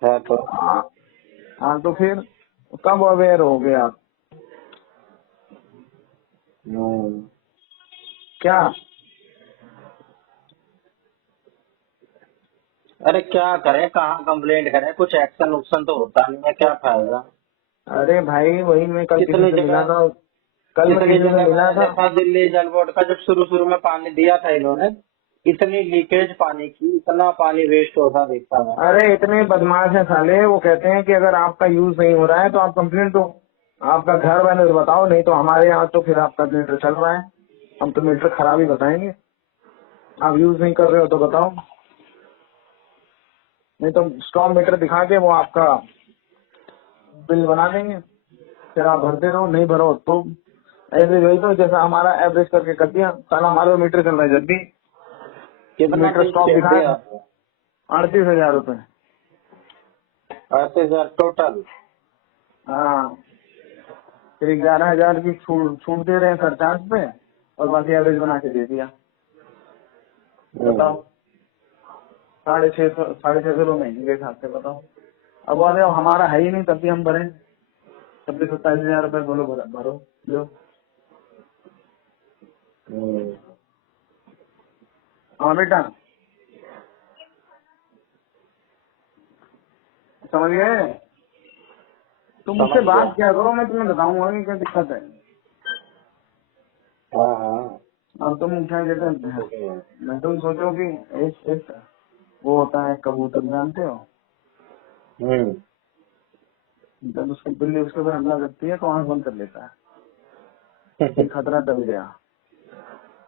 है तो। हाँ, हाँ, तो फिर कब अवेयर हो गए आप? हम्म। क्या? अरे क्या करें, कहाँ कंप्लेंट करें, कुछ एक्शन उक्शन तो होता नहीं है, क्या फायदा। अरे भाई वही मैं कल किसी कितनी से मिला जगह था, कल मैं कितनी किसी से जगह मिला मैंने था। देखा दिल्ली जल बोर्ड का, जब शुरू शुरू में पानी दिया था इन्होंने, इतनी लीकेज पानी की, इतना पानी वेस्ट होता देखता मैं। अरे इतने बदमाश है साले, वो कहते हैं कि अगर आपका यूज नहीं हो रहा है तो आप कंप्लेंट दो, आपका घर बैलेंस बताओ, नहीं तो हमारे यहाँ तो फिर आपका मीटर चल रहा है, हम तो मीटर खराब ही बताएंगे। आप यूज नहीं कर रहे हो तो बताओ, नहीं तो स्टॉप मीटर दिखा के वो आपका बिल बना देंगे, फिर आप भरते रहो, नहीं भरो तो ऐसे वही तो जैसा हमारा एवरेज करके कर दिया, साला हमारा मीटर चल रहा है जब भी कितना मीटर बिल स्टॉप चेक दिखाएगा। दिया आपने? 38,000 रुपए। 80,000 टोटल? हाँ, फिर 11,000 की छूट दे रहे हैं सरचार्ज पे, और बाकी एवरेज बना के दे दिया। बताओ, 650 महीने के हिसाब से बताओ। अब बोले हमारा है ही नहीं तब भी हम भरें, तब भी 27,000 रुपए बोलो भरो लो। हम्म। हाँ बेटा, समझ गए? तुम मुझसे समझ गया। बात क्या करो, मैं तुम्हें बताऊंगा कि क्या दिक्कत है। हाँ हाँ। अब तुम क्या कहते हैं, मैं तुम सोचो कि इस वो होता है कबूतर, जानते हो? हम्म। जब उसकी बिल्ली उसके ऊपर हमला करती है तो आंख बंद कर लेता है कि खतरा टल गया।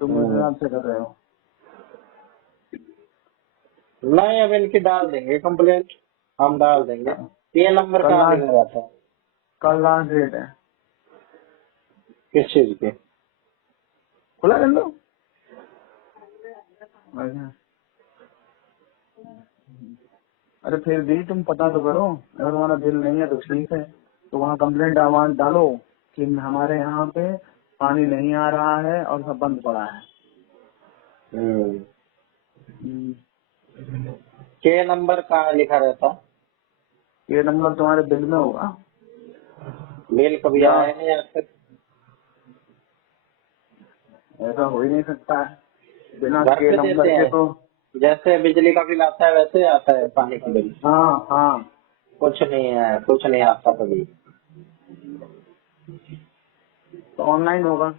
तुम उस हिसाब से कर रहे हो। नहीं, अब इनकी डाल देंगे कंप्लेंट, हम डाल देंगे। ये नंबर कल कहाँ लास्ट लिखा रहता है? कल लास्ट डेट है। किस चीज के? खुला कर लो। अच्छा। अरे फिर भी तुम पता तो करो, अगर तुम्हारा बिल नहीं है तो ठीक है, तो वहाँ कंप्लेंट आवाज डालो कि हमारे यहाँ पे पानी नहीं आ रहा है और सब बंद पड़ा है। हम्म। हम्म, के नंबर कहाँ लिखा रहता? ये नंबर तुम्हारे बिल में होगा, मेल कभी या आया नहीं आज तक। ऐसा हो ही नहीं सकता है बिना घर के पे नंबर देते के हैं, तो। जैसे बिजली का बिल आता है वैसे आता है पानी का बिल। हाँ हाँ, कुछ नहीं है, कुछ नहीं आता कभी। तो ऑनलाइन होगा।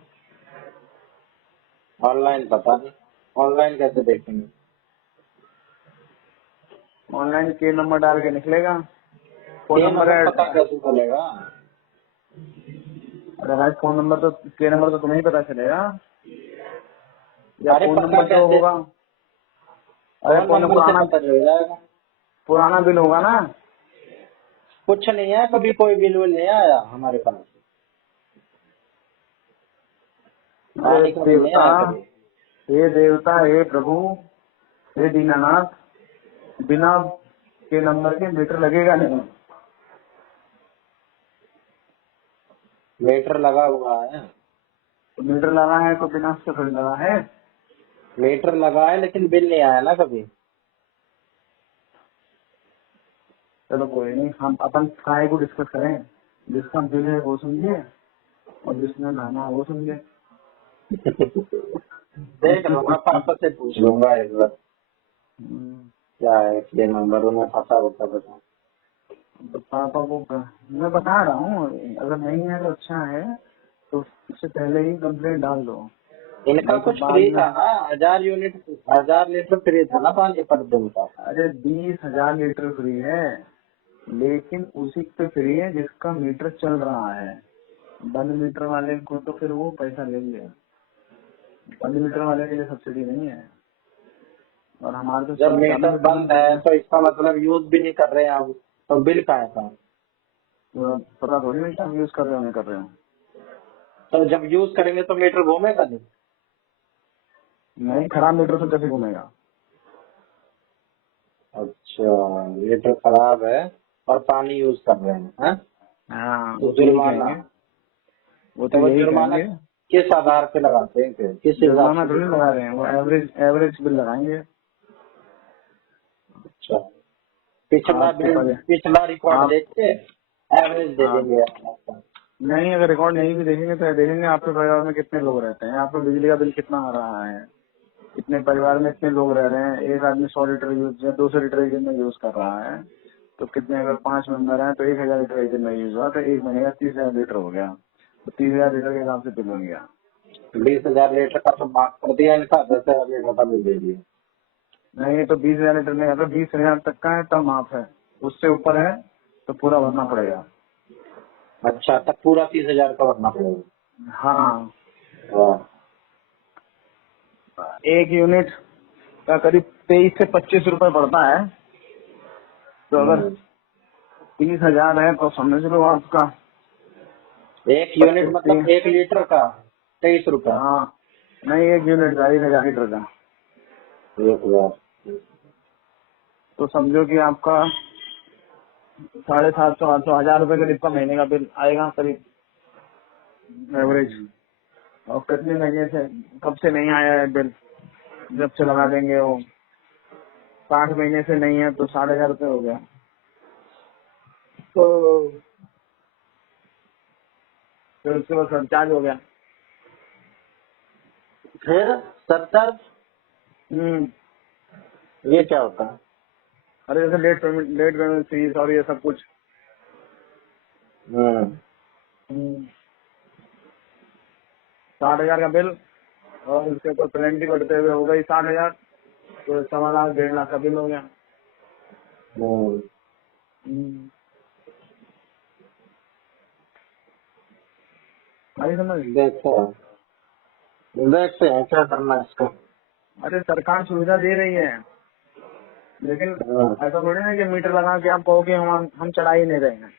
ऑनलाइन पता नहीं, ऑनलाइन कैसे देखेंगे? ऑनलाइन के नंबर डाल के निकलेगा, फोन के नंबर नंबर ऐड। पता कैसे चलेगा? अरे भाई फोन नंबर तो के नंबर तो तुम्हें ही पता चलेगा, या अरे फोन पता नंबर तो कैसे? होगा। अरे फोन फोन नंबर से पुराना पता चल जाएगा। पुराना बिल होगा ना। कुछ नहीं है, कभी कोई बिल विल नहीं आया हमारे पास, अरे पानी का बिल नहीं देवता, आया कभी। हे देवता, हे प्रभु, हे दीनानाथ, बिना के नंबर के मीटर लगेगा नहीं। मीटर लगा हुआ है, तो मीटर लगा है तो बिना उसके थोड़ी लगा है। मीटर लगा है लेकिन बिल नहीं आया ना कभी। चलो कोई नहीं, हम अपन काय को डिस्कस करें, जिसका बिल है वो समझे और जिसने लाना है वो समझे। देख लूंगा, पापा से पूछ लूंगा एक बार क्या है ये नंबर, उन्हें पता होता बता। तो पापा को मैं बता रहा हूँ, अगर नहीं है तो अच्छा है, तो उससे पहले ही कंप्लेंट डाल दो। इनका नहीं तो कुछ बाद फ्री में, था ना, 1000 यूनिट, 1000 लीटर फ्री था ना पानी पर दिन का। अरे 20,000 लीटर फ्री है, लेकिन उसी पे फ्री है जिसका मीटर चल रहा है। बंद मीटर वाले को तो फिर वो पैसा लेंगे, बंद मीटर वाले के लिए सब्सिडी नहीं है। और हमारे तो जब चालू मीटर मीटर बंद है तो इसका मतलब यूज भी नहीं कर रहे हैं आप, तो बिल का था। तो पता थोड़ी नहीं हम यूज कर रहे हो नहीं कर रहे हो। तो जब यूज करेंगे तो मीटर घूमेगा नहीं। नहीं, खराब मीटर से कैसे घूमेगा। अच्छा, मीटर खराब है और पानी यूज कर रहे हैं, हाँ, तो वो तो यही जुर्माना। कहेंगे, वो तो तो वो यही जुर्माना कहेंगे। किस आधार पे लगाते हैं, फिर किस हिसाब जुर्माना से थोड़ी जुर्माना? लगा रहे हैं, वो एवरेज एवरेज बिल लगाएंगे। अच्छा, पिछला आपके बिल, पर पिछला रिकॉर्ड आप देख के एवरेज दे आप देंगे आपका। नहीं, अगर रिकॉर्ड नहीं भी देखेंगे तो देखेंगे आपके परिवार में कितने लोग रहते हैं, आपको बिजली का बिल कितना आ रहा है, कितने परिवार में इतने लोग रह रहे हैं, एक आदमी 100 लीटर यूज या 200 लीटर एक दिन में यूज कर रहा है, तो कितने, अगर 5 मेंबर हैं तो 1,000 लीटर एक दिन में यूज हुआ, तो एक महीने का 30,000 लीटर हो गया, तो 30,000 लीटर के हिसाब से बिल हो गया। 20,000 लीटर का तो माफ कर दिया इनका, 10,000 लीटर का बिल दे दिया। नहीं तो 20,000 लीटर नहीं, अगर 20,000 तक का है तब माफ है, उससे ऊपर है तो पूरा भरना पड़ेगा। अच्छा, तब पूरा 30,000 का भरना पड़ेगा। हाँ, वाह। एक यूनिट का करीब 23 से 25 रुपए पड़ता है, तो अगर हम्म। 30,000 है तो समझ लो आपका एक यूनिट 25 मतलब 1 लीटर का 23 रुपए। हाँ, नहीं, एक यूनिट का 1,000 लीटर का, 1,000। तो समझो कि आपका 750, 800, 1,000 रुपए करीब का महीने का बिल आएगा करीब एवरेज। और कितने महीने से, कब से नहीं आया है बिल, जब से लगा देंगे वो 60 महीने से नहीं है तो 60,000 रुपए हो गया। तो फिर उसके बाद सरचार्ज हो गया। फिर 70, हम्म, ये क्या होता है? अरे जैसे लेट पेमेंट फीस और ये सब कुछ। हम्म। 60,000 का बिल और उसके ऊपर पेनल्टी बढ़ते हुए हो गई 60,000, तो 1.25 लाख 1.5 लाख का बिल हो गया। हम्म। आई समझ। देखते हैं क्या करना है इसका। अरे सरकार सुविधा दे रही है, लेकिन हम्म। ऐसा थोड़ी ना कि मीटर लगा के आप कहो कि हम चला ही नहीं रहे हैं।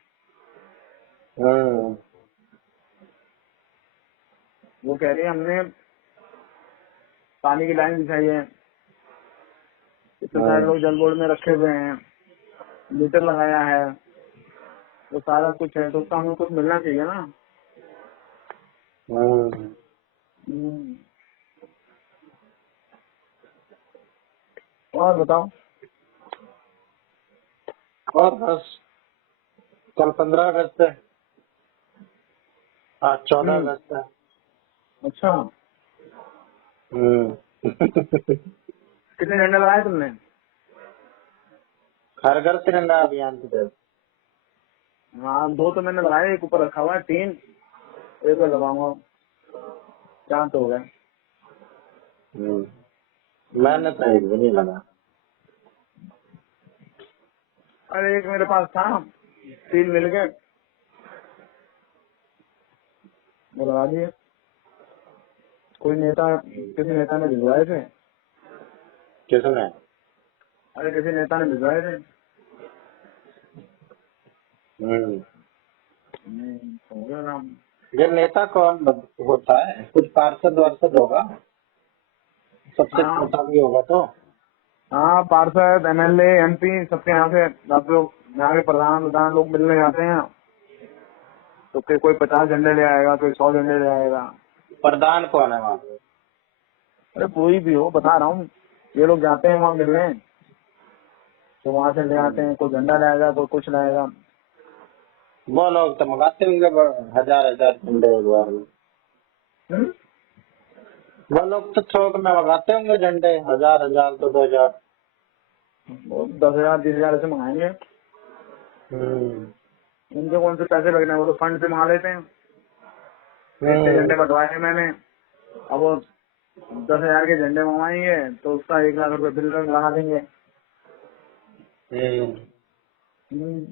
हम्म। वो कह रही है हमने पानी की लाइन बिछाई है, इतने सारे लोग जल बोर्ड में रखे हुए हैं, मीटर लगाया है, तो सारा कुछ है, तो उसका हमें कुछ मिलना चाहिए ना। हम्म। हम्म। और बताओ। और बस, कल 15 अगस्त है, आज 14 अगस्त है। अच्छा, हम्म। कितने झंडे लगाए तुमने। घर घर तिरंगा अभियान की तरफ। हाँ, 2 तो मैंने लगाए, एक ऊपर रखा हुआ है, 3 एक और लगाऊंगा, 4 तो हो गए। मैंने तो एक भी नहीं लगा। अरे एक मेरे पास था, 3 मिल गए, वो लगा दिए। कोई नेता, किसी नेता ने भिजवाए थे। किसने? अरे किसी नेता ने भिजवाए थे। हम्म। हो गया काम। ये नेता कौन होता है? कुछ पार्षद वार्षद होगा? सबसे हाँ छोटा भी होगा तो। हाँ, पार्षद एमएलए एमपी सबके यहाँ से आप लोग, यहाँ के प्रधान लोग मिलने जाते हैं, तो कोई 50 झंडे ले आएगा, कोई 100 झंडे ले आएगा। प्रधान कौन है वहाँ पे? अरे कोई भी हो, बता रहा हूँ, ये लोग जाते हैं वहाँ मिलने, तो वहाँ से ले आते हैं, कोई झंडा लाएगा, कोई कुछ लाएगा। वो लोग तो मंगाते होंगे हजार हजार झंडे एक बार में। हम्म? वो लोग तो थोक में मंगाते होंगे झंडे, हजार हजार तो 2000। वो 10,000 20,000 ऐसे मंगाएंगे। उनके कौन से पैसे लगने हैं, वो तो फंड से मंगा लेते हैं। इतने झंडे बंटवाए मैंने, अब वो 10,000 के झंडे मंगवाएंगे तो उसका 1 लाख रुपए बिल लगा देंगे। हम्म।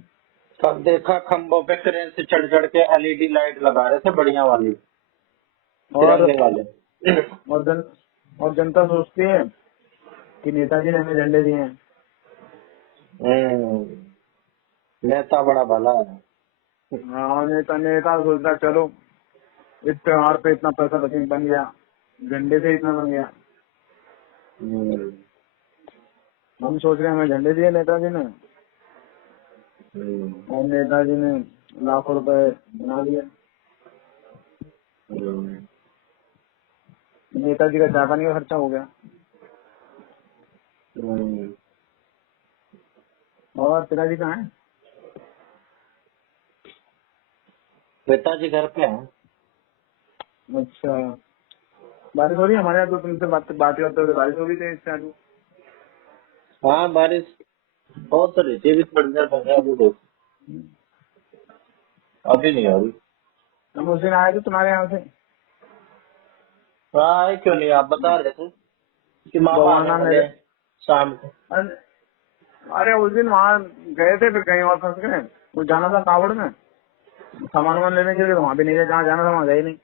तब देखा खम्भों पे क्रेन से चढ़ चढ़ के एलईडी लाइट लगा रहे थे, बढ़िया वाली, और तिरंगे वाले। और जन और जनता सोचती है कि नेताजी ने हमें झंडे दिए हैं। नेता बड़ा भला है। हाँ, नेता सोचता है, चलो इस त्योहार पे इतना पैसा बन गया, झंडे से इतना बन गया। हम सोच रहे हैं हमें झंडे दिए नेताजी ने, और नेताजी ने लाखों रुपए बना दिया। नेताजी का चाय पानी का खर्चा हो गया। और पिताजी कहाँ है? पिताजी घर पे हैं। अच्छा, बारिश हो रही है हमारे यहाँ, तो तुमसे बात करते हुए बारिश हो रही थी इससे आगे। हाँ बारिश हो तो रही थी, अभी थोड़ी देर पहले, अभी देखो अभी नहीं हो रही। हम उस दिन आए थे तुम्हारे यहाँ से, हाँ आए क्यों नहीं, आप बता रहे थे कि मामा आने भगवाना वाले मेरे। हैं शाम को। अरे उस दिन वहाँ गए थे, फिर कहीं और फंस गए। वो जाना था कावड़ में सामान वामान लेने के लिए, वहाँ भी नहीं गए, जहाँ जाना था वहाँ गए नहीं।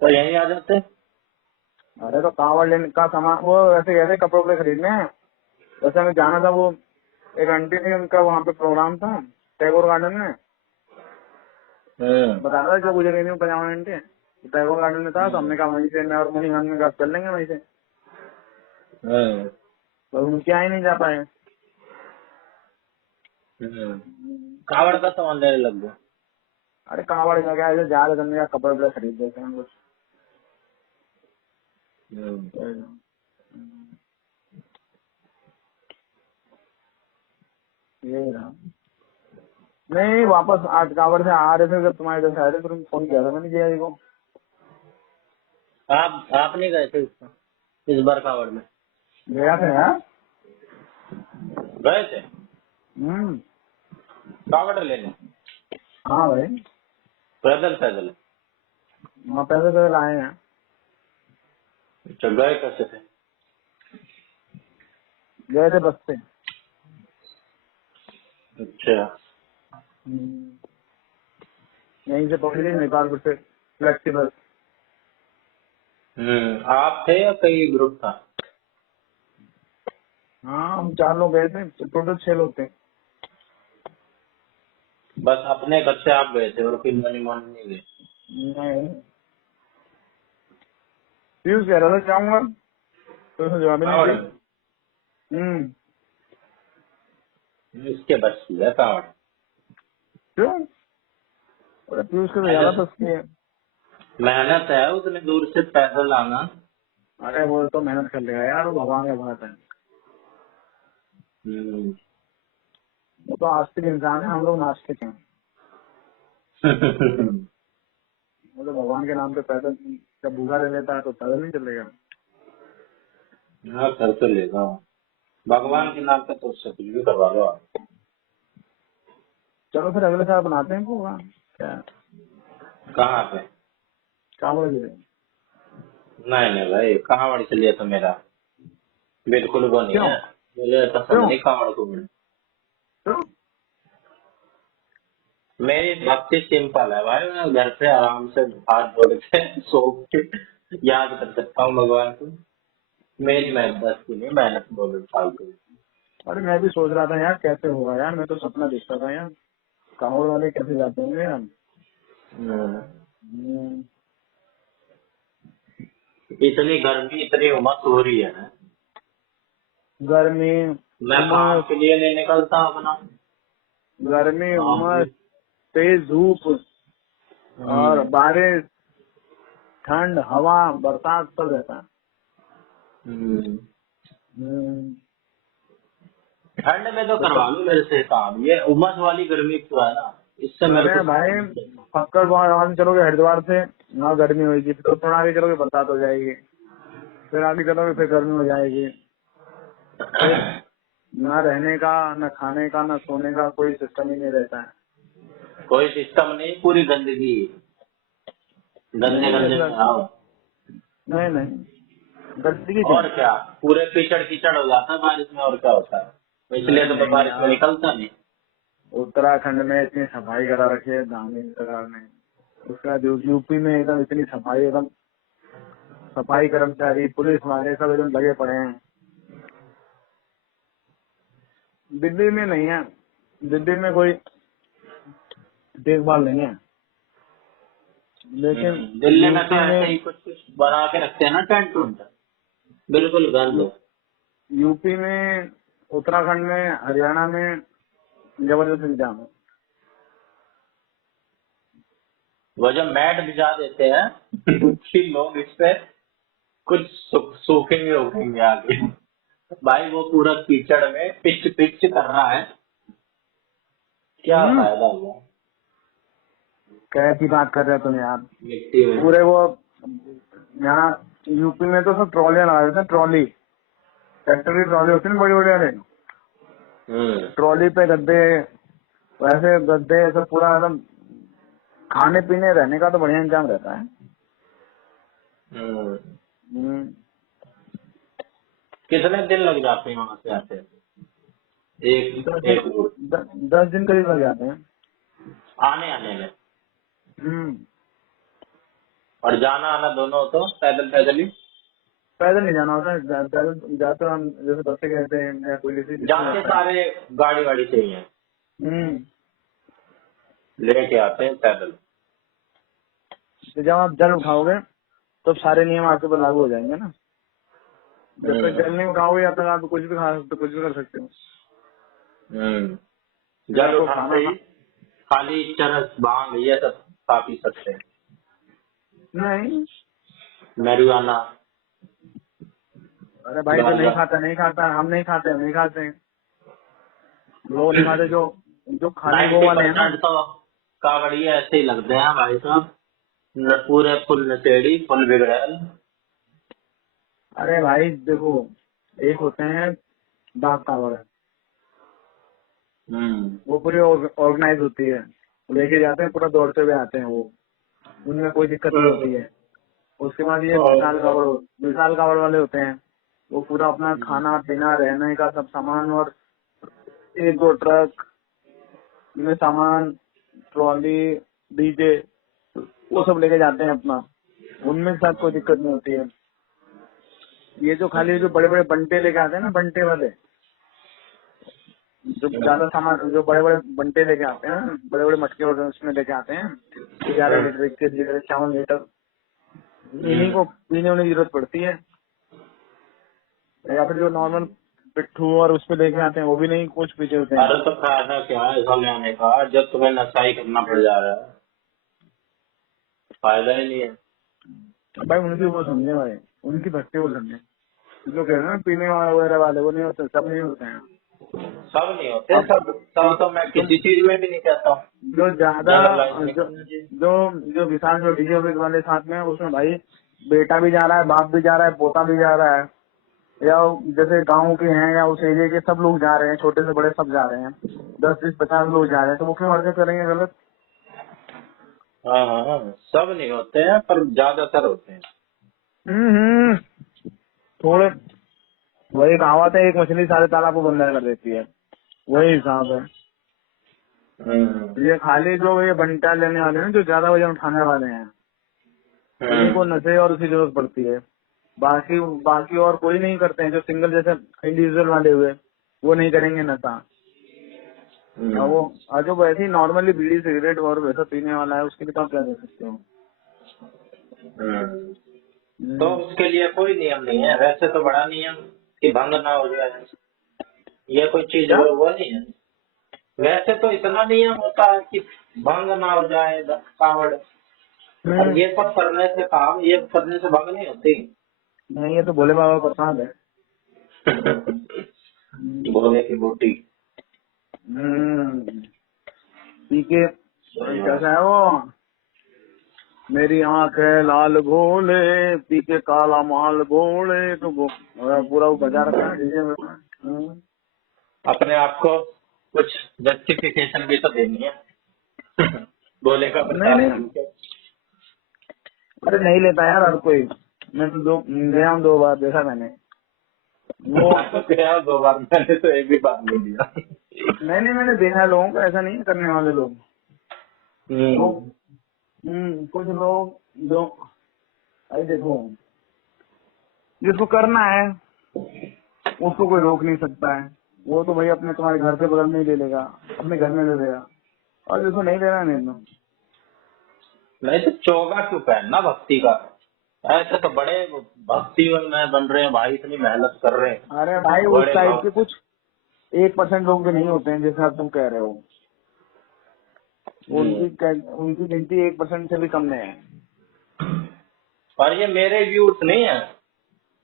तो यहीं आ जाते। अरे तो कावड़ लेने का सामान, वो वैसे गए थे कपड़े वपड़े खरीदने। वैसे हमें जाना था, वो एक आंटी थी, उनका वहाँ पे प्रोग्राम था टैगोर गार्डन में। बता रहा था जो गुजर गई थी पजामा आंटी, टैगोर गार्डन में था, तो हमने कहा वहीं से, मैं और मणिकांत ने कहा चल लेंगे वहीं से, तो उनके यहाँ ही नहीं जा पाए। कावड़ का सामान लेने लग गया। अरे कावड़ का क्या है, जा रहे थे, कपड़े वपड़े खरीद देते हैं कुछ। यही रहा। नहीं, वापस आज कावड़ से आ रहे थे, जब तुम्हारे इधर से आ रहे थे, तुम फोन किया था मैंने जिया जी को। आप नहीं गए थे इस बार कावड़ में? गया था यार। गए थे कावड़ लेने? हाँ भाई, पैदल पैदल? वहाँ पैसे पैसे लाए हैं। अच्छा, गए कैसे थे? गए थे बस से। अच्छा। यहीं से पकड़ी थी नेपालपुर से फ्लेक्सी बस। आप थे या कई ग्रुप था? हाँ, हम 4 लोग गए थे, टोटल 6 लोग थे। बस अपने घर से आप गए थे और फिर मनी मान नहीं गए? नहीं, पीयूष कह रहा था जाऊंगा, तो उसने जवाब ही नहीं कावड़ दिया। में? इसके बस की है कावड़। क्यों? अरे पीयूष के तो ज्यादा बस की है। मेहनत है उतनी दूर से पैदल आना। अरे वो तो मेहनत कर लेगा यार, वो भगवान का बात है। वो तो आस्तिक इंसान है, हम लोग नास्तिक हैं। वो तो भगवान के नाम पे पैदल जब भूखा ले लेता है तो पैदल नहीं चलेगा। हाँ कर तो लेगा, भगवान के नाम पे तो उससे कुछ भी करवा लो आप। चलो फिर अगले साल बनाते हैं प्रोग्राम, क्या कहाँ पे? कावड़ जी। नहीं नहीं भाई, कावड़ के लिए तो मेरा बिल्कुल वो नहीं क्यों? है, मुझे पसंद क्यों? नहीं कावड़ को। क्यों? मेरी भक्ति सिंपल है भाई, मैं घर पे आराम से हाथ जोड़ के सो के याद कर सकता हूँ भगवान को। मेरी मेहनत बस की नहीं, मेहनत बोलो फालतू। अरे मैं भी सोच रहा था यार कैसे होगा यार, मैं तो सपना देखता था यार, कावड़ वाले कैसे जाते होंगे यार। इतनी गर्मी इतनी उमस हो रही है ना, गर्मी, मैं काम उमस, के लिए नहीं निकलता अपना गर्मी, काम उमस, में। तेज धूप और हम्म। बारिश, ठंड, हवा, बरसात सब रहता है। हम्म। हम्म, ठंड में तो तो करवा लो मेरे से काम, ये उमस वाली गर्मी जो है ना, इससे मेरे को अरे सही भाई, नहीं लगता। पक्का वहां चलोगे हरिद्वार से, वहाँ गर्मी होगी, फिर थोड़ा आगे चलोगे बरसात हो जाएगी, फिर आगे चलोगे फिर गर्मी हो जाएगी, फिर ना रहने का, ना खाने का, ना सोने का कोई सिस्टम ही नहीं रहता है। कोई सिस्टम नहीं, पूरी गंदगी, गंदे नहीं गंदे ऐसा, में आओ। नहीं नहीं, गंदगी क्या और है? क्या, पूरे कीचड़ कीचड़ हो जाता है बारिश में, और क्या होता है, इसलिए नहीं तो मैं नहीं बारिश में यार, निकलता नहीं। उत्तराखंड में इतनी सफाई करा रखी है दामी सरकार ने। उसका जो यूपी में एकदम इतनी सफाई, एकदम सफाई कर्मचारी, पुलिस वाले सब एकदम लगे पड़े हैं। दिल्ली में नहीं है, दिल्ली में कोई देखभाल नहीं है, लेकिन दिल्ली में तो यूपी ऐसे में, ही कुछ कुछ बना के रखते हैं ना, टेंट उंट, बिल्कुल गंद। यू, यूपी में, उत्तराखंड में, हरियाणा में जबरदस्त इंतजाम है। वो जो मैट बिछा देते हैं कि लोग इस पे कुछ सूखेंगे उखेंगे आगे, भाई वो पूरा कीचड़ में पिच पिच कर रहा है, क्या हम्म, फायदा हुआ कैसी बात कर रहे हो तुम यार। मिट्टी में। पूरे वो, यहाँ यूपी में तो सब ट्रॉलियां लगा देते हैं, ट्रॉली, ट्रैक्टर की ट्रॉली होती है ना बड़ी बड़ी वाली, हम्म। ट्रॉली पे गद्दे, वैसे गद्दे सब पूरा एकदम, खाने पीने रहने का तो बढ़िया इंतजाम रहता है। हम्म। हम्म, कितने दिन लग जाते हैं वहां से आते? दस एक दिन, एक वो, 10 दिन करीब लग जाते हैं। आने आने में, हम्म, और जाना आना दोनों तो पैदल पैदल ही? पैदल नहीं जाना होता है, पैदल जाते हैं हम, जैसे बस से कहते हैं या कोई किसी जिसमें जाते जाता है। सारे गाड़ी वाड़ी चाहिए, हम्म, लेके आते हैं पैदल। तो जब आप जल उठाओगे तो सारे नियम आपके ऊपर लागू हो जाएंगे ना। जब तक जल नहीं उठाओगे तब तक आप कुछ भी खा सकते हो, कुछ भी कर सकते हो। हम्म। फिर जल आपको उठाते खाना ही खाली चरस भांग ये सब खा पी सकते हैं, नहीं, marijuana, अरे भाई जो नहीं गांजा। खाता नहीं खाता, हम नहीं खाते, हम नहीं खाते हैं, लोग नहीं खाते, जो जो खाली वो वाले हैं ना। 90% तो कावड़िया ऐसे ही लगते हैं भाई साहब, पूरे फुल नशेड़ी फुल बिगड़ैल। अरे भाई देखो, एक होते हैं डाक टावर, हम्म। वो पूरी ऑर्गेनाइज होती है, लेके जाते हैं, पूरा दौड़ते हुए आते हैं वो, उनमें कोई दिक्कत नहीं होती है। उसके बाद ये विशाल कावड़ वाले होते हैं, वो पूरा अपना खाना पीना रहने का सब सामान, और एक दो ट्रक में सामान, ट्रॉली, डीजे, वो सब लेके जाते हैं अपना, उनमें साथ कोई दिक्कत नहीं होती है। ये जो खाली जो बड़े बड़े बंटे लेके आते हैं ना, बंटे वाले, जो ज्यादा सामान, जो बड़े बड़े बंटे लेके आते हैं, बड़े बड़े मटके और उसमें लेके आते हैं, 11 लीटर, 21 लीटर, 54 लीटर, इन्हीं को पीने होने की जरूरत पड़ती है। या फिर जो नॉर्मल पिट्ठू और उस पे लेके आते हैं, वो भी नहीं कुछ पीते होते हैं। अरे तो फायदा क्या है ऐसा लेने का जब तुम्हें नशा ही करना पड़ जा रहा है, फायदा ही नहीं है। भाई उनकी वो समझे भाई, उनकी भक्ति वो समझे, जो कह रहे हैं ना पीने वाले वगैरह वाले, वो नहीं होते, सब नहीं होते हैं। सब नहीं होते, अब सब सब तो मैं तुम, किसी चीज में भी नहीं कहता हूँ, जो ज्यादा, जनरलाइज नहीं जो करना चाहिए। जो जो विशाल जो डीजे वाले साथ में है, उसमें भाई बेटा भी जा रहा है, बाप भी जा रहा है, पोता भी जा रहा है, या जैसे गाँव के हैं या उस एरिया के सब लोग जा रहे हैं, छोटे से बड़े सब जा रहे हैं, 10, 20, 50 लोग जा रहे हैं, तो वो क्यों हरकत करेंगे गलत। हाँ हाँ हाँ, सब नहीं होते हैं पर ज्यादातर होते हैं। हम्म, थोड़े, वही कहावत है, एक मछली सारे तालाब को बंद कर देती है, वही हिसाब है। हम्म। ये खाली जो ये बंटा लेने वाले हैं, जो ज्यादा वजन उठाने वाले हैं, उन्हीं को हम्म। नशे और उसकी जरूरत पड़ती है। बाकी बाकी और कोई नहीं करते हैं, जो सिंगल जैसे इंडिविजुअल वाले हुए, वो नहीं करेंगे नशा। और वो, और जो वैसे ही नॉर्मली बीड़ी सिगरेट और वैसा पीने वाला है, उसके लिए तो आप क्या कर सकते हो। हम्म। तो उसके लिए कोई नियम नहीं है, वैसे तो बड़ा नियम कि भंग ना हो जाए, ये कोई चीज क्या? वो नहीं है। वैसे तो इतना नियम होता है कि भंग ना हो जाए कावड़, और हम्म। ये सब करने से काम, ये करने से भंग नहीं होती। नहीं, ये तो भोले बाबा प्रसाद है। हम्म। भोले की बूटी। हम्म। पी के सही बात। कैसा है वो, मेरी आंख है लाल भोले, पी के काला माल भोले, तो वो पूरा वो बजा रखा है डीजे में। अपने आप को कुछ जस्टिफिकेशन भी तो देनी है। भोले का नहीं प्रसाद नहीं, पी के। अरे नहीं लेता यार हर कोई। मैं तो गया हूँ 2 बार, देखा मैंने वो। मैं तो गया 2 बार, मैंने तो एक भी बार नहीं दिया। नहीं नहीं, मैंने देखा है लोगों को, ऐसा नहीं है करने वाले लोग। वो हम्म। कुछ लोग जो, अरे देखो, जिसको करना है उसको कोई रोक नहीं सकता है। वो तो भाई अपने तुम्हारे घर के बगल में ही ले लेगा, अपने घर में ले लेगा, और जिसको नहीं लेना नहीं लो। नहीं तो चोगा क्यों पहनना भक्ति का? ऐसे तो बड़े भक्ति में बन रहे हैं भाई, इतनी मेहनत कर रहे हैं अरे भाई उस बड़े टाइप के भक्त। कुछ 1% लोग भी नहीं होते हैं जैसा तुम कह रहे हो। हम्म। उनकी गिनती 1% से भी कम नहीं है। और ये मेरे व्यूज नहीं है।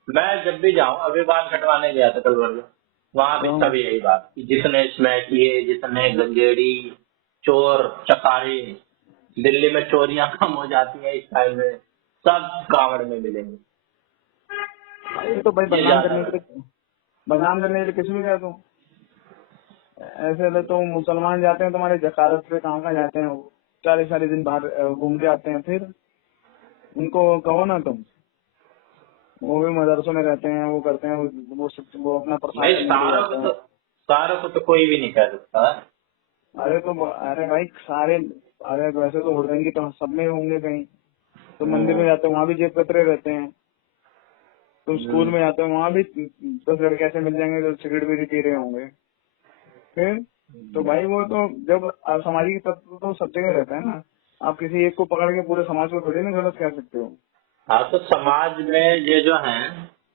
मैं जब भी जाऊं, अभी बाल कटवाने गया था कल वर्ग, वहां भी सब यही बात कि जितने स्मैक किए, जितने गंजेड़ी, चोर चकारे, दिल्ली में चोरियां कम हो जाती है इस टाइम में, सब कांवड़ में मिलेंगे। ये तो भाई ये ज्यादा है। बदनाम करने के लिए किसी भी कह दो। ऐसे तो मुसलमान जाते हैं तुम्हारे जकारत पे, कहाँ कहाँ जाते हैं वो, 40 दिन बाहर घूम के आते हैं। फिर उनको कहो ना तुम, वो भी मदरसों में रहते हैं, वो करते हैं, वो अपना प्रसाद नहीं, लेने के लिए जाते हैं। सारों को तो कोई भी नहीं कह सकता। अरे भाई सारे, अरे वैसे तो हुड़दंगी तो सब में होंगे कहीं। तुम मंदिर में हम्म। जाते हो वहाँ भी जेब कतरे रहते हैं। तुम स्कूल हम्म। में जाते हो वहाँ भी 10 लड़के ऐसे मिल जाएंगे जो सिगरेट भी पी रहे होंगे। फिर तो भाई वो तो जब सामाजिक तत्व तो सब जगह रहता है ना। आप किसी एक को पकड़ के पूरे समाज को थोड़ी ना गलत कह सकते हो। हाँ, तो समाज में ये जो है,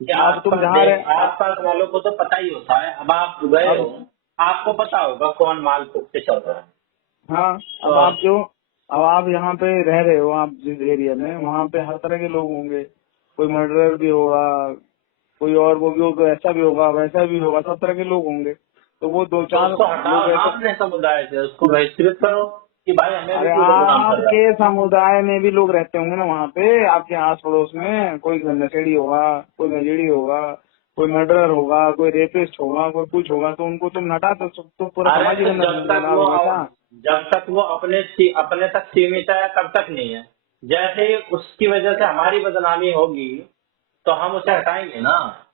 ये अब तुम जहाँ रहे, आस पास वालों को तो पता ही होता है। अब आप गए अब हो, आपको पता होगा कौन माल फूक के चल रहा है। हाँ, तो अब आप यहाँ पे रह रहे हो, आप जिस एरिया में, वहाँ पे हर तरह के लोग होंगे। कोई मर्डरर भी होगा, कोई और वो भी होगा, ऐसा भी होगा वैसा भी होगा, सब तरह के लोग होंगे। तो वो दो चार उसको हटाओ लोग ना ऐसे, अपने समुदाय से, उसको बहिष्कृत करो कि भाई हमें भी अरे क्यों बदनाम कर रहा आपके समुदाय में भी लोग रहते होंगे ना वहाँ पे, आपके आस पड़ोस में कोई नशेड़ी होगा, कोई गंजेड़ी होगा, कोई मर्डरर होगा, कोई रेपिस्ट होगा, कोई कुछ होगा, तो उनको तुम हटा तो पूरा है। अरे समाज ही तो गंदा गंदा होगा क्या? जब तक वो अपने तक सीमित है तब तक नहीं है। जैसे ही उसकी वजह से हमारी बदनामी होगी तो हम उसे हटाएंगे ना। हम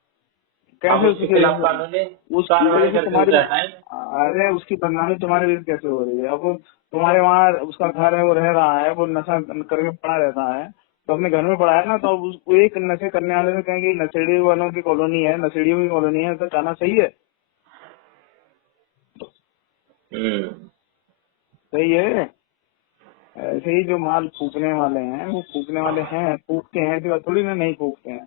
कैसे उसके उसकी खिलाफ वजह से, कानूनी उसकी कार्रवाई वजह से करके तुम्हारी, उसे हटाएंगे। अरे उसकी बदनामी तुम्हारी वजह से कैसे हो रही है? अब तुम्हारे वहाँ उसका घर है, वो रह रहा है, वो नशा करके पड़ा रहता है, तो अपने घर में पड़ा है ना, तो अब उसको एक नशे करने वाले से कहेंगे नशेड़ी वालों की कॉलोनी है, नशेड़ियों की कॉलोनी है, तो कहना सही है? हम्म। सही है? ऐसे ही जो माल फूकने वाले हैं वो फूकने वाले हैं, फूकते हैं, तो थोड़ी ना नहीं फूकते हैं।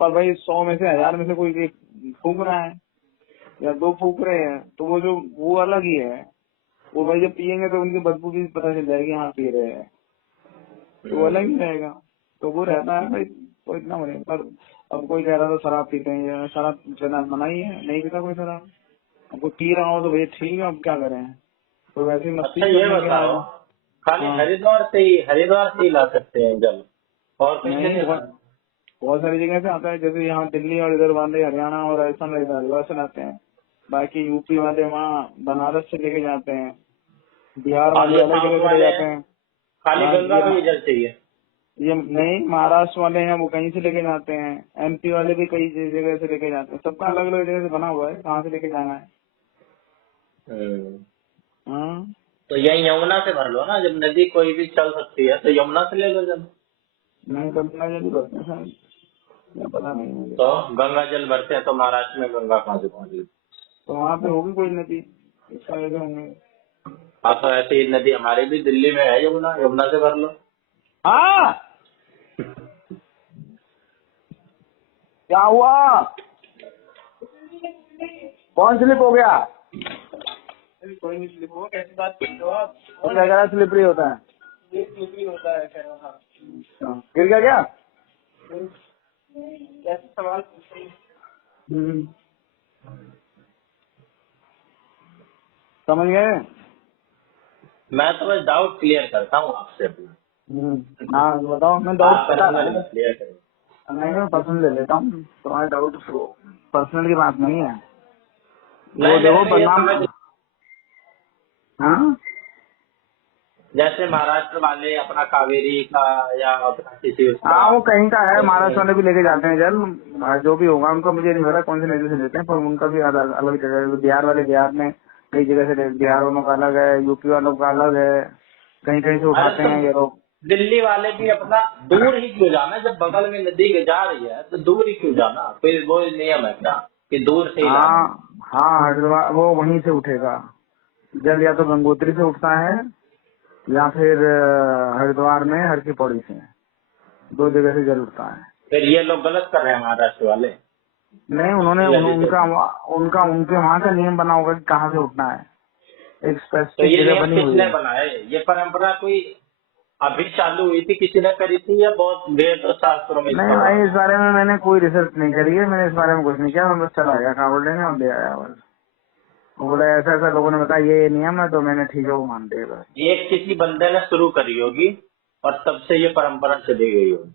पर भाई 100 में से 1000 में से कोई एक फूक रहा है या 2 फूक रहे हैं, तो वो अलग ही है। वो भाई जब पियेंगे तो उनकी बदबू भी पता चल जाएगी, हाँ पी रहे हैं, तो वो अलग ही हम्म। रहेगा। तो वो रहता है भाई, तो इतना बने। पर अब कोई कह रहा था शराब पीते हैं, या शराब पीना मना ही है, नहीं पीता कोई शराब। अब कोई पी रहा हो तो भाई ठीक है, अब क्या करें, तो वैसे ही अच्छा, मस्ती ये करने के बताओ, लिए। खाली हाँ, हरिद्वार से ही ला सकते हैं जल, और कहीं से नहीं नहीं बहुत लाना? बहुत सारी जगह से आता है, जैसे यहाँ दिल्ली और इधर वाले हरियाणा और राजस्थान और हरिद्वार से लाते हैं। बाकी यूपी वाले वहाँ बनारस से लेके जाते हैं, बिहार और वाले जो अलग साउथ जगह से ले वाले जाते हैं, हैं। खाली हाँ, गंगा का ही जल चाहिए। ये नहीं, महाराष्ट्र वाले हैं वो कहीं से लेके जाते हैं, एमपी वाले भी कई जगह से लेके जाते हैं, सबका अलग अलग जगह से बना हुआ है कहाँ से लेके जाना है। हम्म। हाँ, तो यही यमुना से भर लो ना, जब नदी कोई भी चल सकती है तो यमुना से ले लो जल। नहीं गंगा जल भरते हैं शायद, या पता नहीं मुझे। तो गंगा जल भरते हैं तो महाराष्ट्र में गंगा कहाँ से पहुंच गई? तो वहाँ पे होगी कोई नदी, इसका वजह होंगे। हाँ, तो ऐसे ही नदी हमारे भी दिल्ली में है, यमुना, यमुना से भर लो। हाँ, क्या हुआ? कौन स्लिप हो गया? कोई नहीं स्लिप हुआ, कैसी बात करते हो आप? तो क्या कह रहा स्लिपरी होता है? ये स्लिपरी होता है कह रहा था। गिर गया क्या? कैसे सवाल पूछते हैं? समझ गए? मैं तो बस डाउट क्लियर करता हूँ आपसे अपना, हाँ बताओ। मैं आप डाउट पता पर्सनल है, क्लियर करें। नहीं मैं पर्सनल ले लेता हूँ, तुम्हारा डाउट पर्सनल की बात नहीं है। वो नहीं, देखो मेरे को ये बदनाम। समझ, हाँ जैसे महाराष्ट्र वाले अपना कावेरी का या अपना किसी उसका, हाँ, वो कहीं का है, महाराष्ट्र वाले तो भी लेके जाते हैं जल, जो भी होगा उनका मुझे नहीं पता कौन से नदी से लेते हैं, पर उनका भी अलग अलग जगह है। बिहार वाले बिहार में कई जगह से बिहार वालों का अलग है, यूपी वालों का अलग है, कहीं कहीं से अरे उठाते तो हैं ये लोग। दिल्ली वाले भी अपना दूर ही क्यों जाना, जब बगल में नदी जा रही है तो दूर ही क्यों जाना, फिर वो नियम है क्या कि दूर से ही लाना। हाँ हाँ, हरिद्वार वो वहीं से उठेगा जल, या तो गंगोत्री से उठता है या फिर हरिद्वार में हर की पौड़ी से, दो जगह से जल उठता है। फिर ये लोग गलत कर रहे हैं महाराष्ट्र वाले। नहीं उन्होंने उनका लेजिस्लेशन, उनका उनके वहाँ का नियम बना होगा कि कहाँ से उठना है, एक तो स्पेसिफिक ये जगह नियम बनी हुई किसने है। बनाए, ये परंपरा कोई अभी चालू हुई थी, किसी ने करी थी, या बहुत वेद और शास्त्रों में नहीं इसका भाई, इस वर्णन है? बारे में मैंने कोई रिसर्च नहीं करी है, मैंने इस बारे में कुछ नहीं किया, मैं बस चला गया कावड़ लेने और ले आया बस। वो बोला ऐसा ऐसा लोगों ने बताया ये नियम है, तो मैंने ठीक है वो मान लिया बस। ये किसी बंदे ने शुरू करी होगी और तब से ये परंपरा चली गई होगी।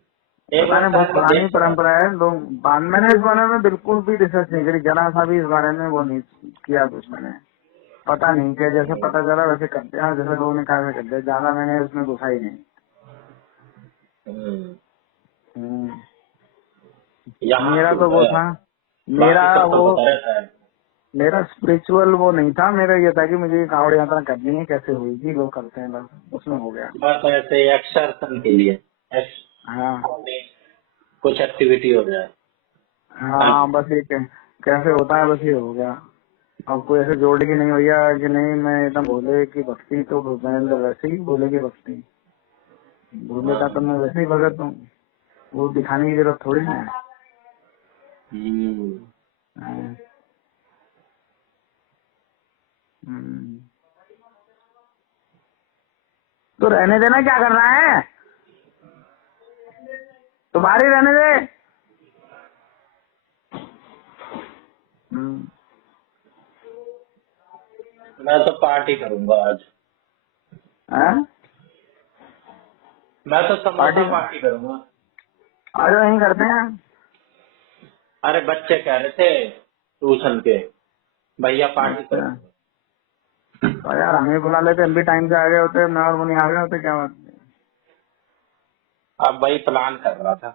एक पता बार नहीं, बहुत शायद मैं पुरानी देख रहा परंपरा है लोग। मैंने इस बारे में बिल्कुल भी रिसर्च नहीं करी, जरा सा भी इस बारे में वो नहीं किया कुछ मैंने। पता नहीं क्या, जैसे था। पता चला वैसे करते हैं, जैसे लोगों ने कहा वैसे करते हैं, ज्यादा मैंने उसमें घुसा ही नहीं। हम्म, हम्म। यहाँ मेरा तो छूट वो है, था, मेरा बाकी सब तो वो होता रहता है। मेरा स्पिरिचुअल वो नहीं था, मेरा ये था कि मुझे ये कावड़ यात्रा करनी है, कैसे हुई थी लोग करते हैं बस, उसमें हो गया। बस ऐसे एक्सर्सन के लिए, हाँ अपनी कुछ एक्टिविटी हो जाए। हाँ हाँ, जी। बस ये कैसे होता है, बस ये हो गया। अब कोई ऐसे जोड़ के नहीं भैया कि नहीं मैं एकदम भोले की भक्ति, तो मैं अंदर वैसे ही भोले की भक्ति, भोले का तो मैं वैसे ही भगत हूँ, वो दिखाने की जरूरत थोड़ी ना है। हम्म, हाँ, हम्म। तो रहने देना, क्या कर रहा है, तो बाहर ही रहने दे। हम्म। मैं तो पार्टी करूंगा आज, हाँ? मैं तो समोसा पार्टी पार्टी करूंगा। आ जाओ, यहीं करते हैं। अरे बच्चे कह रहे थे ट्यूशन के, भैया पार्टी अच्छा, करेंगे। तो यार हमें बुला लेते, हम भी टाइम से आ गए होते, मैं और मुनी आ गए होते, क्या बात अब वही प्लान कर रहा था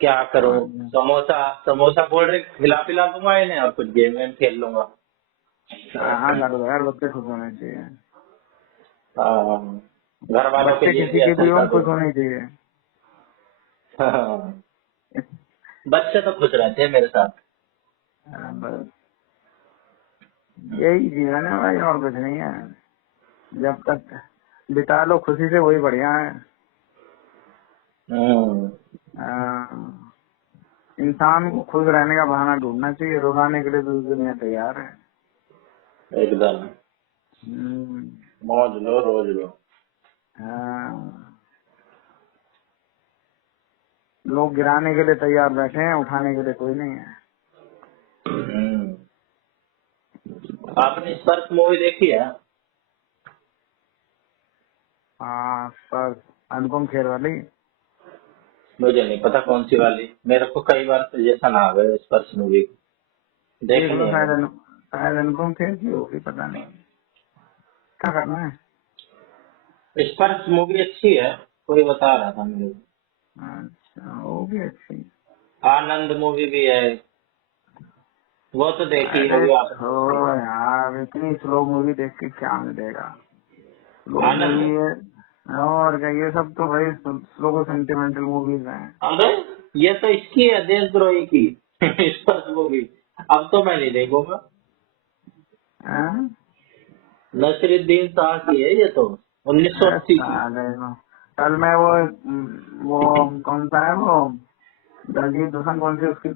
क्या करूं, है। समोसा समोसा कोल्ड ड्रिंक खिला पिला दूंगा इन्हें और कुछ गेम वेम खेल लूंगा। हाँ कर दो यार, बच्चे खुश होने चाहिए, हाँ, घर वालों के बच्चे लिए किसी भी के ऐसा भी ही हों कर खुश दूंगा। होने चाहिए। हाँ, बच्चे तो खुश रहते हैं मेरे साथ। बस यही जीवन है भाई, और कुछ नहीं है, जब तक बिता लो खुशी से वही बढ़िया है। हम्म, इंसान को खुश रहने का बहाना ढूंढना चाहिए, रुलाने के लिए तो दुनिया तैयार है। एकदम हम्म, मौज लो रोज लो। हाँ, लोग गिराने के लिए तैयार बैठे हैं, उठाने के लिए कोई नहीं है। हम्म, आपने स्पर्श मूवी देखी है? हाँ, पर अनुपम खेर वाली। मुझे नहीं पता कौन सी वाली, मेरे को कई बार सजेशन आ गए स्पर्श मूवी, देख देखनी लो, है मैंने। शायद अनुपम खेर की होगी, पता नहीं, क्या करना है। स्पर्श मूवी अच्छी है, कोई बता रहा था मुझे। अच्छा, वो भी अच्छी। आनंद मूवी भी है, वो तो देखी अरे होगी आपने। छोड़ो यार, इतनी स्लो मूवी देख के क्या मिलेगा, स्लो आनंद, मूवी है। और क्या, ये सब तो भाई स्लो सेंटिमेंटल मूवीज हैं। अरे ये तो इसकी है, देशद्रोही की स्पर्श मूवी। अब तो मैं नहीं देखूंगा, हैं? नसीरुद्दीन शाह की है ये तो, 1980 की। साले को। कल मैं वो कौन सा है वो दलजीत दोसांझ कौन सी उसकी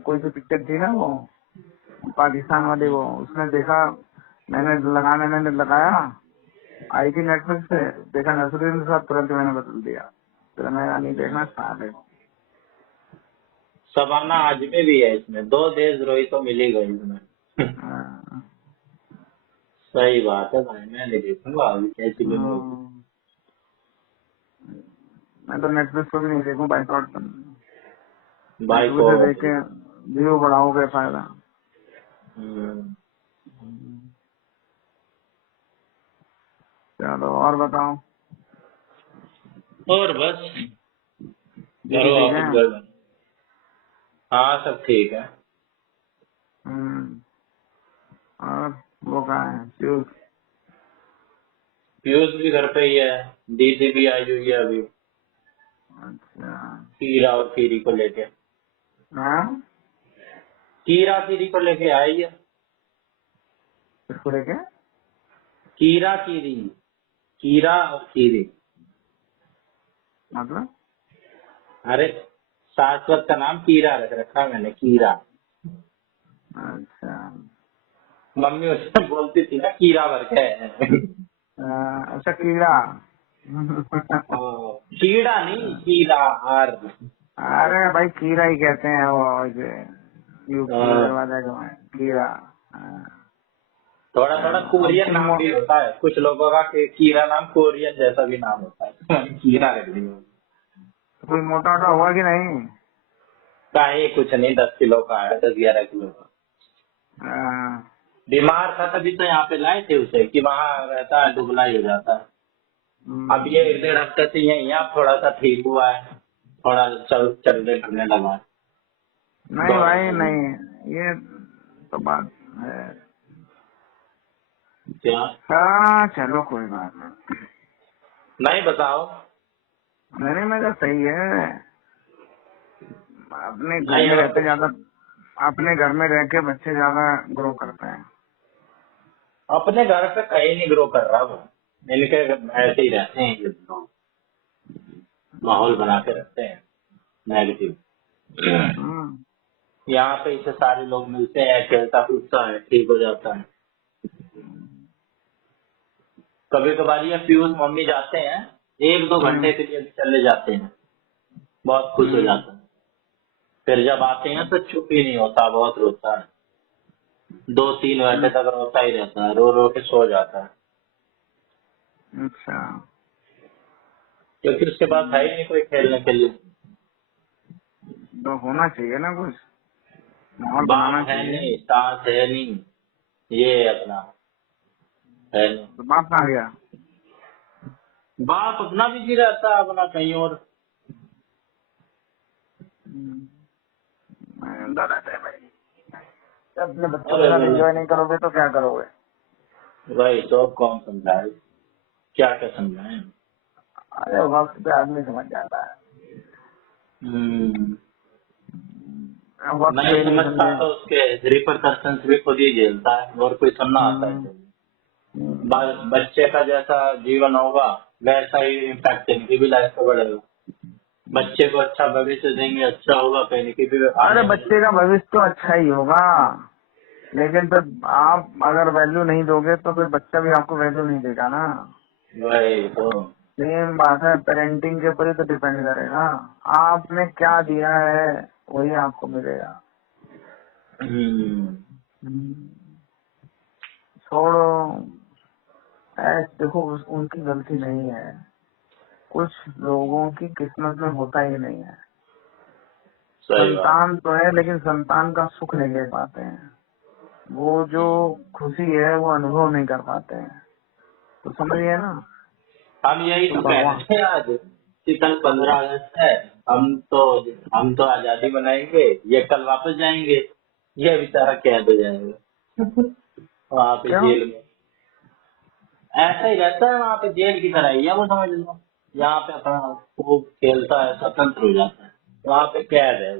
कोई सी पिक्चर थी ना वो पाकिस्तान वाली, वो उसने देखा, मैंने लगाया, आई थी नेटफ्लिक्स पे, देखा नसरुद्दीन के साथ, तुरंत मैंने बदल दिया, फिर मेरा नहीं देखना स्टार्ट है। शबाना आजमी भी है इसमें, 2 देशद्रोही तो मिल ही गई इसमें। हाँ, सही बात है भाई, मैं नहीं देखूंगा अभी कैसी फिल्म होगी। मैं तो नेटफ्लिक्स पे भी नहीं देखूं, बाइकआउट कर, भाई यूट्यूब को से देख के व्यू बढ़ाओगे फायदा। चलो और बताओ। और बस दीदी घरो ठीक है? वापस घर बने। हाँ सब ठीक है। और वो कहाँ है पीयूष? पीयूष भी घर पे ही है, दीदी भी आई हुई है अभी, अच्छा। कीरा और कीरी को लेके। हाँ, कीरा कीरी को लेके आई है। किसको लेके? कीरा कीरी, कीरा और कीरी। मतलब? अरे शाश्वत का नाम कीरा रख रखा मैंने, कीरा। अच्छा। मम्मी उससे बोलती थी ना कीरा भर के है। अच्छा कीड़ा। कीड़ा नहीं, कीरा आर। अरे भाई कीड़ा ही कहते हैं वो, यूपी दरवाजा का है, कीड़ा। थोड़ा थोड़ा कोरियन नाम भी होता है कुछ लोगों का, कीरा नाम कोरियन जैसा भी नाम होता है, तो मैंने कीरा रख दिया। कोई मोटा वोटा हुआ कि नहीं? काहे कुछ नहीं, 10 किलो का है, 10-11 किलो का। बीमार था तभी तो यहाँ पे लाए थे उसे, कि वहाँ रहता है दुबला ही हो जाता है। अब ये 1-1.5 हफ्ते से यही है, अब थोड़ा सा ठीक हुआ है, थोड़ा चलने फिरने लगा है। नहीं भाई नहीं, ये तो बात है। क्या? हाँ चलो कोई बात नहीं। नहीं बताओ। नहीं मेरा सही है, अपने घर नहीं में और रहते ज्यादा, अपने घर में रह के बच्चे ज्यादा ग्रो करते हैं। अपने घर पे कहीं नहीं ग्रो कर रहा वो, इनके ऐसे ही रहते हैं ये लोग, माहौल बना के रखते हैं नेगेटिव। हम्म, यहाँ पे इसे सारे लोग मिलते हैं, खेलता कूदता है, ठीक हो जाता है। कभी कभार ये पीयूष मम्मी जाते हैं, 1-2 घंटे के लिए भी चले जाते हैं, बहुत खुश हो जाता है। फिर जब आते हैं तो चुप ही नहीं होता, बहुत रोता है, 2-3 घंटे तक रोता ही रहता है, रो रो के सो जाता है, अच्छा। क्योंकि उसके पास है ही नहीं कोई खेलने के लिए। तो होना चाहिए ना कुछ, माहौल बनाना बाप है चाहिए। नहीं, सास है नहीं, ये अपना है नहीं। तो बाप कहाँ गया? बाप अपना बिजी रहता है, अपना कहीं और। अंदर रहता है भाई, अपने बच्चों के अरे साथ भाई, एंजॉय नहीं करोगे तो क्या करोगे? वही तो, कौन समझाए, क्या क्या समझाए। अरे वक्त पे आदमी समझ जाता है, वक्त नहीं पे नहीं समझता समझे। तो उसके रिपरकशंस भी खुद ही झेलता है, और कोई सुनना आता है तो। बच्चे का जैसा जीवन होगा वैसा ही इम्पैक्ट इनकी भी लाइफ पे पड़ेगा। बच्चे को अच्छा भविष्य देंगे, अच्छा होगा, कहीं इनकी भी अरे आने वाली। बच्चे का भविष्य तो अच्छा ही होगा, लेकिन फिर आप अगर वैल्यू नहीं दोगे तो फिर बच्चा भी आपको वैल्यू नहीं देगा ना। वही तो। सेम बात है, पेरेंटिंग के ऊपर ही तो डिपेंड करेगा, आपने क्या दिया है वही आपको मिलेगा। छोड़ो, देखो उनकी गलती नहीं है, कुछ लोगों की किस्मत में होता ही नहीं है। सही बात। संतान तो है लेकिन संतान का सुख नहीं ले पाते हैं, वो जो खुशी है वो अनुभव नहीं कर पाते हैं, तो समझिए ना। हम यही तो तो कह भगवान, रहे थे आज कि कल 15 अगस्त है, हम तो आजादी मनाएंगे, ये कल वापस जाएंगे, ये बेचारा कैद हो जाएगा वहाँ पे क्यों? जेल में। ऐसा ही रहता है वहाँ पे, जेल की तरह ही है वो, समझ लो। यहाँ पे अपना खूब खेलता है, स्वतंत्र हो जाता है, वहाँ पे कैद है।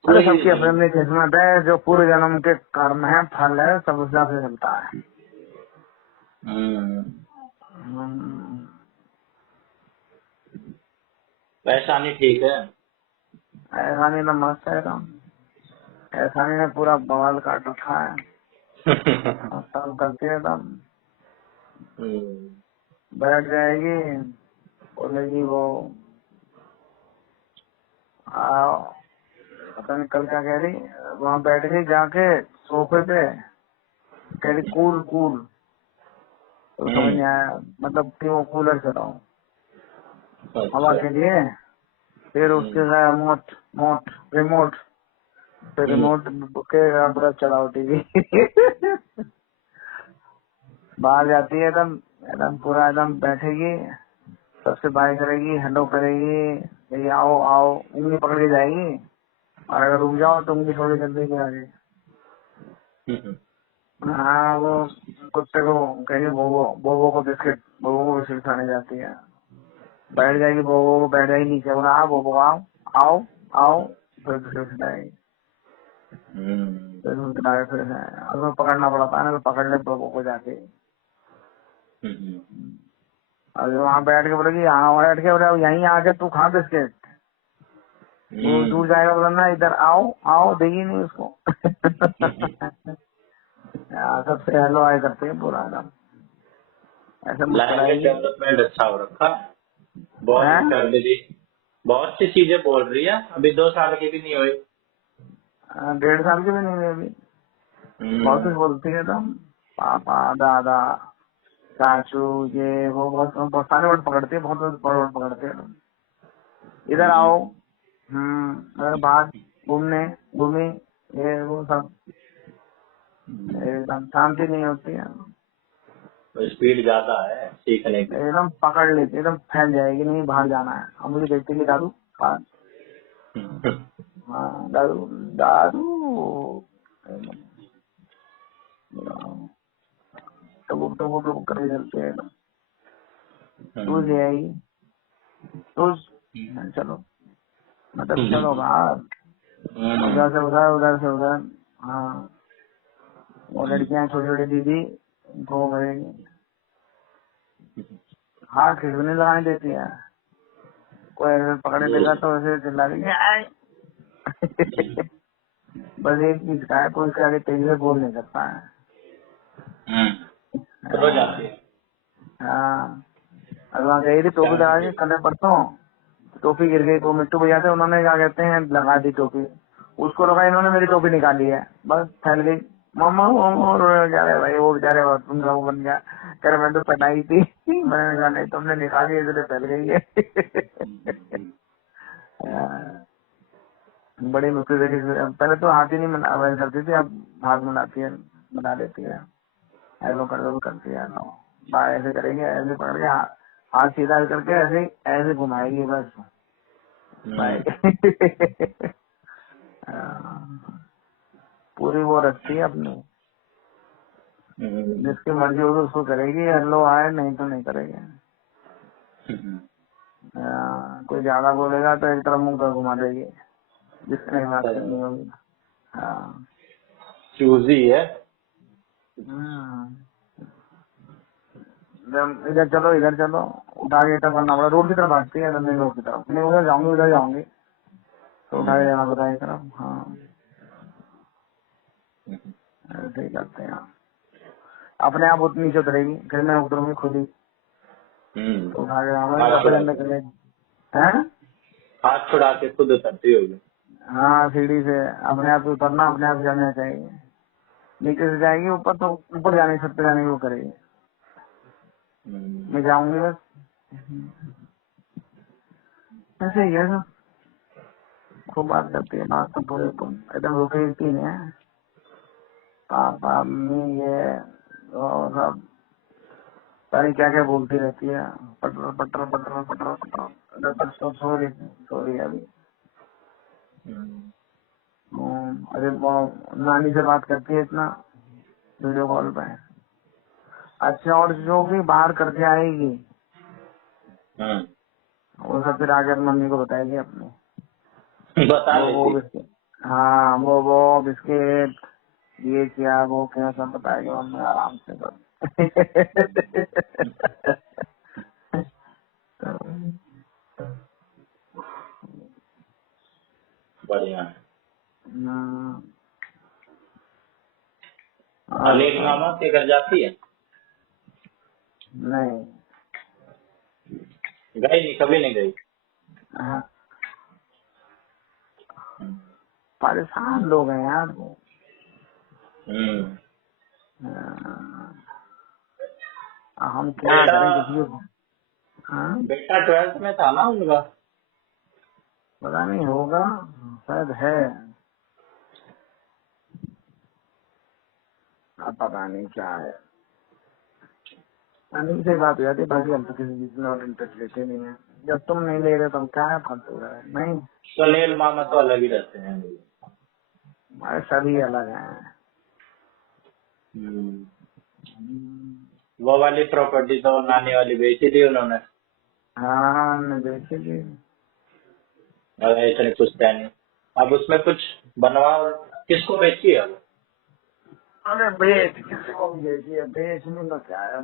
अरे वही सबकी अपनी अपनी किस्मत है, जो पूर्व जन्म के कर्म है, फल है, सब उस हिसाब से चलता है। ऐसा नहीं ठीक है। ऐसा नहीं ना मस्त है एकदम। ऐसा नहीं ने पूरा बवाल काट रखा है। सब करती है एकदम। बैठ जाएगी, बोलेगी वो आओ, पता नहीं कल क्या कह रही, वहाँ बैठ गई जाके सोफे पे, कह रही कूल कूल। तो समझ नहीं आया मतलब कि वो कूलर चलाओ हवा के लिए। फिर उसके रिमोट मोट रिमोट फिर रिमोट के पूरा चलाओ टीवी। बाहर जाती है एकदम, एकदम पूरा एकदम बैठेगी, सबसे बाय करेगी, हेलो करेगी, ये आओ आओ, उंगली पकड़ के जाएगी, और अगर रुक जाओ तो उंगली थोड़ी जल्दी के आगे। हाँ वो कुत्ते को कहेगी बोबो, बोबो को बिस्किट खाने जाती है। बैठ जाएगी बोबो को, बैठ जाएगी नीचे, बोला आओ बोबो आओ आओ आओ, फिर बिस्किट खिलाएगी। फिर उसमें पकड़ना पड़ता है ना, तो पकड़ ले बोबो को जाके। और वहाँ बैठ के बोलेगी, यहाँ बैठ के बोला यहीं आके तू खा बिस्किट। वो दूर जाएगा, बोला ना इधर आओ आओ, देगी नहीं उसको। सबसे हेलो आए करते हैं पूरा एकदम ऐसे लैंग्वेज डेवलपमेंट अच्छा हो रखा है। बहुत फैमिली बहुत सी चीजें बोल रही है। अभी 2 साल की भी नहीं हुई। 1.5 साल की भी नहीं हुई अभी। बहुत कुछ बोलती है एकदम, पापा दादा चाचू ये वो, बहुत सारे वर्ड पकड़ती है, बहुत वर्ड पकड़ती है। इधर आओ, बाहर घूमने घूमी, ये वो सब एकदम शांति नहीं होती है। स्पीड ज्यादा है सीखने की। एकदम पकड़ लेती, एकदम फैल जाएगी, नहीं बाहर जाना है। हम मुझे देखते कि दादू हाँ दादू दादू, टबुक टबुक टबुक करके चलते हैं। तू ले आई तू, चलो मतलब चलो बाहर, उधर से उधर उधर से उधर। हाँ वो लड़कियां छोटी छोटी दीदी उनको हाथ खिलौने लगाने देती है। कोई ऐसे पकड़े देगा तो ऐसे चिल्ला देगी। बस एक चीज का है, कोई इसके आगे तेजी से बोल नहीं सकता है। हाँ और वहाँ गई थी टोपी लगा के कल परसों, टोपी गिर गई। वो मिट्टू भैया थे, उन्होंने क्या कहते हैं लगा दी टोपी, उसको लगा, इन्होंने मेरी टोपी निकाली है, बस फैल गई। मामा जा रहे भाई, वो बेचारे तुमका वो बन गया, कह रहे मैं तो पहनाई थी। मैंने कहा नहीं तुमने निकाली है इसलिए फैल गई है। बड़ी मुश्किल से पहले तो हाथ ही नहीं मिला करती थी, अब हाथ मिलाती है, बना लेती है, ऐसा कर दो करती है। ऐसे करेंगे, ऐसे पकड़ के हाथ सीधा करके ऐसे ऐसे घुमाएगी बस। पूरी वो रखती है अपनी, जिसकी मर्जी होगी उसको करेगी, हेलो आए नहीं तो नहीं करेगी। कोई ज्यादा बोलेगा तो एक तरफ मुंह कर घुमा देगी, जिसने बात करनी होगी। हाँ चूजी है। इधर चलो इधर चलो, उठा के इधर करना पड़ा, रोड की तरफ भागती है, नहीं रोड की तरफ नहीं, उधर जाऊंगी उधर जाऊंगी तो उठा के जाना पड़ा एक तरफ। हाँ ऐसे ही करते हैं, अपने आप उतनी नीचे उतरेगी, फिर मैं उतरूंगी खुद ही तो उठा के हाथ छुड़ा के खुद उतरती होगी। हाँ सीढ़ी से अपने आप उतरना, अपने आप जाना चाहिए। नीचे से जाएगी ऊपर तो ऊपर जाने छत पे जाने की वो करेगी, मैं जाऊंगी बस। ऐसे ही है सब, खूब बात करती है, बात तो पूरे एकदम रुकी है। पापा मम्मी ये और सब सारी क्या क्या बोलती रहती है, पटर पटर पटर पटर पटर सब सो रही है अभी। अरे वो नानी से बात करती है इतना वीडियो कॉल पे। अच्छा और जो भी बाहर करके आएगी वो सब फिर आकर मम्मी को बताएगी अपने, बता वो लेती। बिस्किट, हाँ वो बिस्किट ये क्या वो क्या सब बताएगी मम्मी आराम से सब। जाती है? नहीं। गई नहीं, कभी नहीं गई। हाँ, परेशान लोग हैं यार वो। हम्म। हम क्या बेटा करें किसी को। हाँ, बेटा 12th में था ना उनका? पता नहीं होगा, शायद है। अब पता नहीं क्या है। अनिल से बात हो जाती है, बाकी हम तो किसी चीज में और इंटरेस्ट लेते नहीं है। जब तुम नहीं ले रहे तो हम क्या फालतू रहे। नहीं, सुनील मामा तो अलग ही रहते हैं। हमारे सभी अलग हैं। हम्म। वो वाली प्रॉपर्टी तो नानी वाली बेची थी उन्होंने। हाँ, हमने देखी थी। अरे इतनी कुछ है नहीं। अब उसमें कुछ बनवा, किसको बेची है अब? अरे बेच किसी को भी बेची है, बेच नहीं तो क्या है,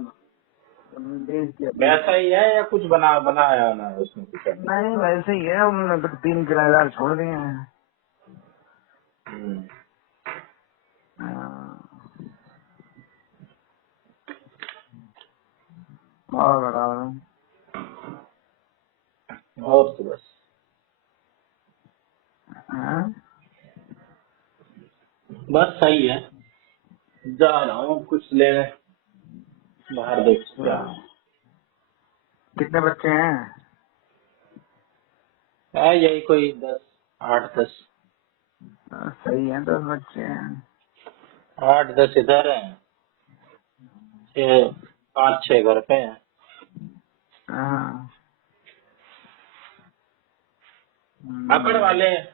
बेच दिया बेच वैसा ही है या कुछ बनाया ना है उसमें कुछ है? नहीं, वैसे ही है। उन्होंने तो 3 किराएदार छोड़ दिए हैं। हम्म। हाँ। और बताओ। और तो बस हाँ? बस सही है। जा रहा हूँ कुछ लेने बाहर, देख क्या कितने बच्चे हैं? है। यही कोई 10, 8-10। सही है, 10 बच्चे हैं। 8-10 इधर है, 5-6 घर पे हैं। हाँ। अकड़ वाले हैं।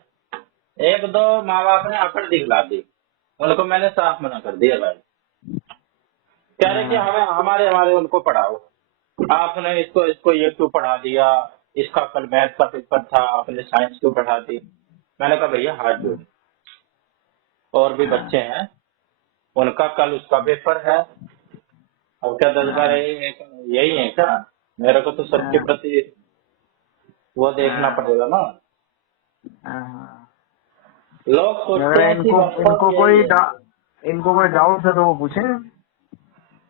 एक दो माँ बाप ने अकड़ दिखला दी, उनको मैंने साफ मना कर दिया भाई। कह रहे कि हाँ। हमें हमारे हमारे उनको पढ़ाओ। आपने इसको इसको ये क्यों पढ़ा दिया, इसका कल मैथ का पेपर था आपने साइंस क्यों पढ़ा दी। मैंने कहा भैया हाथ जोड़, और भी बच्चे हाँ। हैं, उनका कल उसका पेपर है। अब क्या 10-12 हाँ। यही है क्या? मेरे को तो सबके हाँ। प्रति वो देखना हाँ। पड़ेगा ना। हाँ। लोग सोचते अगर हैं कि इनको बस इनको यही कोई है। इनको कोई डाउट है तो वो पूछे।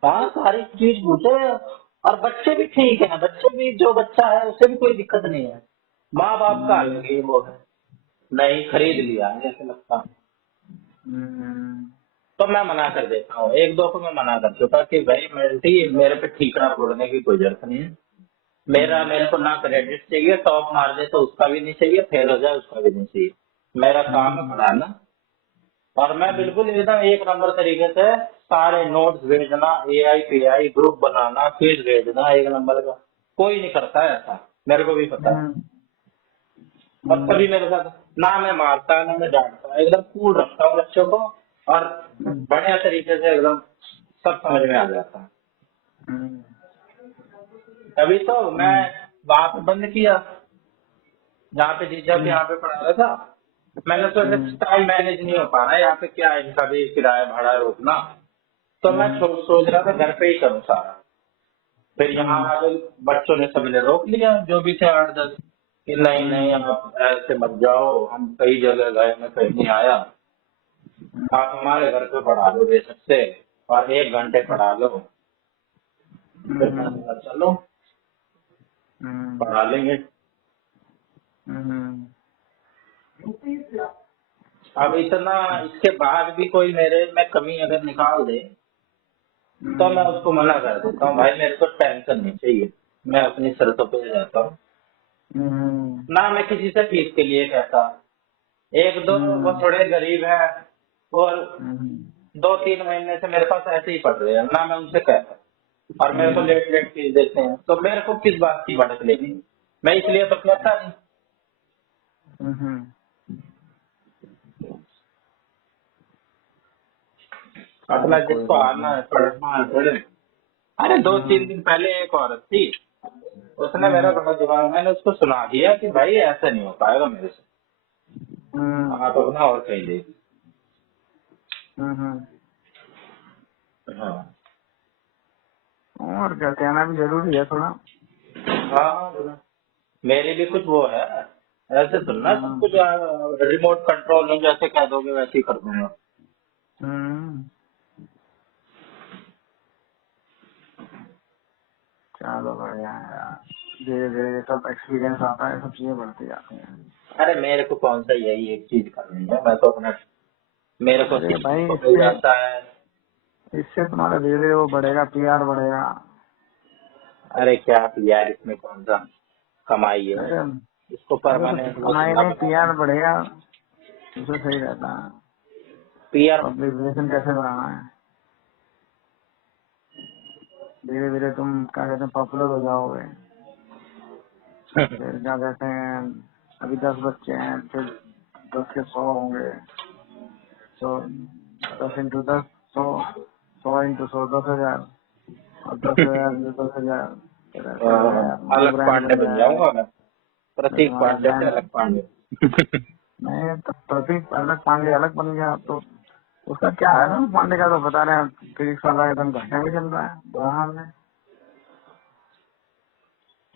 हाँ, सारी चीज पूछे। और बच्चे भी ठीक है, बच्चे भी, जो बच्चा है उसे भी कोई दिक्कत नहीं है। माँ बाप का अलग ही वो है, नहीं खरीद लिया ऐसे लगता है। तो मैं मना कर देता हूँ, एक दो को मैं मना कर चुका कि भाई मेरे पे ठीकरा फोड़ने की कोई जरूरत नहीं है। मेरे को ना क्रेडिट चाहिए, टॉप मार दे तो उसका भी नहीं चाहिए, फेल हो जाए उसका भी नहीं चाहिए। मेरा काम है पढ़ाना। और मैं बिल्कुल एकदम एक नंबर तरीके से सारे नोट्स भेजना, एआई पीआई ग्रुप बनाना, क्विज भेजना, एक नंबर का। कोई नहीं करता है ऐसा, मेरे को भी पता है। और कभी मेरे साथ ना मैं मारता ना मैं डांटता, एकदम कूल रखता हूँ बच्चों को। और बढ़िया तरीके से एकदम सब समझ में आ जाता है। तभी तो मैं वहां पे बंद किया, जहाँ पे जीजा के यहाँ पे पढ़ा रहा था। मैंने सोचा टाइम मैनेज नहीं हो पा रहा है यहाँ पे, क्या इनका भी किराया भाड़ा रोकना। तो मैं सोच रहा था घर पे ही करूँ सारा। फिर यहाँ वाले बच्चों ने सबने रोक लिया, जो भी थे 8-10, कि नहीं नहीं आप ऐसे मत जाओ, हम कई जगह गए, मैं कहीं नहीं आया, आप हमारे घर पे पढ़ा लो बेशक से, और 1 घंटे पढ़ा लो। फिर मैंने कहा चलो पढ़ा लेंगे। अब इतना इसके बाद भी कोई मेरे में कमी अगर निकाल दे तो मैं उसको मना कर देता हूँ, भाई मेरे को टेंशन नहीं चाहिए, मैं अपनी शर्तों पे रहता हूँ। ना मैं किसी से फीस के लिए कहता। एक दो वो थोड़े गरीब है, और 2-3 महीने से मेरे पास ऐसे ही पड़ रहे हैं, ना मैं उनसे कहता। और मेरे को लेट लेट फीस देते हैं, तो मेरे को किस बात की भड़क लेगी। मैं इसलिए तो कहता नहीं। अपना कोई जिसको बात आना नहीं। है पढ़ना पढ़े। अरे 2-3 दिन पहले एक औरत थी, उसने मेरा बड़ा दिमाग, मैंने उसको सुना दिया कि भाई ऐसा नहीं हो पाएगा मेरे से, आप अपना और कहीं देखिए। हाँ और क्या, कहना भी जरूरी है थोड़ा। हाँ, मेरी भी कुछ वो है, ऐसे सुनना सब कुछ रिमोट कंट्रोल में जैसे कह दोगे वैसे ही कर दूंगा। चलो बढ़िया है यार, धीरे धीरे सब एक्सपीरियंस आता है, सब चीजें बढ़ती जाती हैं। अरे मेरे को कौन सा यही एक चीज करनी है, मैं तो अपना मेरे को अरे सीखने भाई को मिल जाता है। इससे तुम्हारा धीरे धीरे वो बढ़ेगा, पीआर बढ़ेगा। अरे क्या यार, इसमें कौन सा कमाई है, अरे इसको अरे तो परमानेंट वो कमाई धंधा नहीं, बनाना। पीआर बढ़ेगा, उससे सही रहता है। पीआर पब्लिक रिलेशन कैसे बनाना है, धीरे धीरे तुम क्या कहते हैं पॉपुलर हो जाओगे। फिर क्या कहते हैं, अभी 10 बच्चे हैं, फिर 10 के 100 होंगे, तो 10 इंटू 10 100, 100 इंटू 100 10,000, और 10,000 इंटू 10,000, फिर ऐसे हो जाएगा, तुम्हारा अलग ब्रांड पांडे बन बन जाएगा। जाऊंगा मैं, फिर प्रतीक तुम्हारा पांडे से ब्रांड अलग पांडे। नहीं तो प्रतीक अलग पांडे अलग बन गया, तो उसका क्या है ना, पांडे का तो बता रहे हैं फिजिक्स वाला एकदम घाटे में चल रहा है, बुरा हाल है।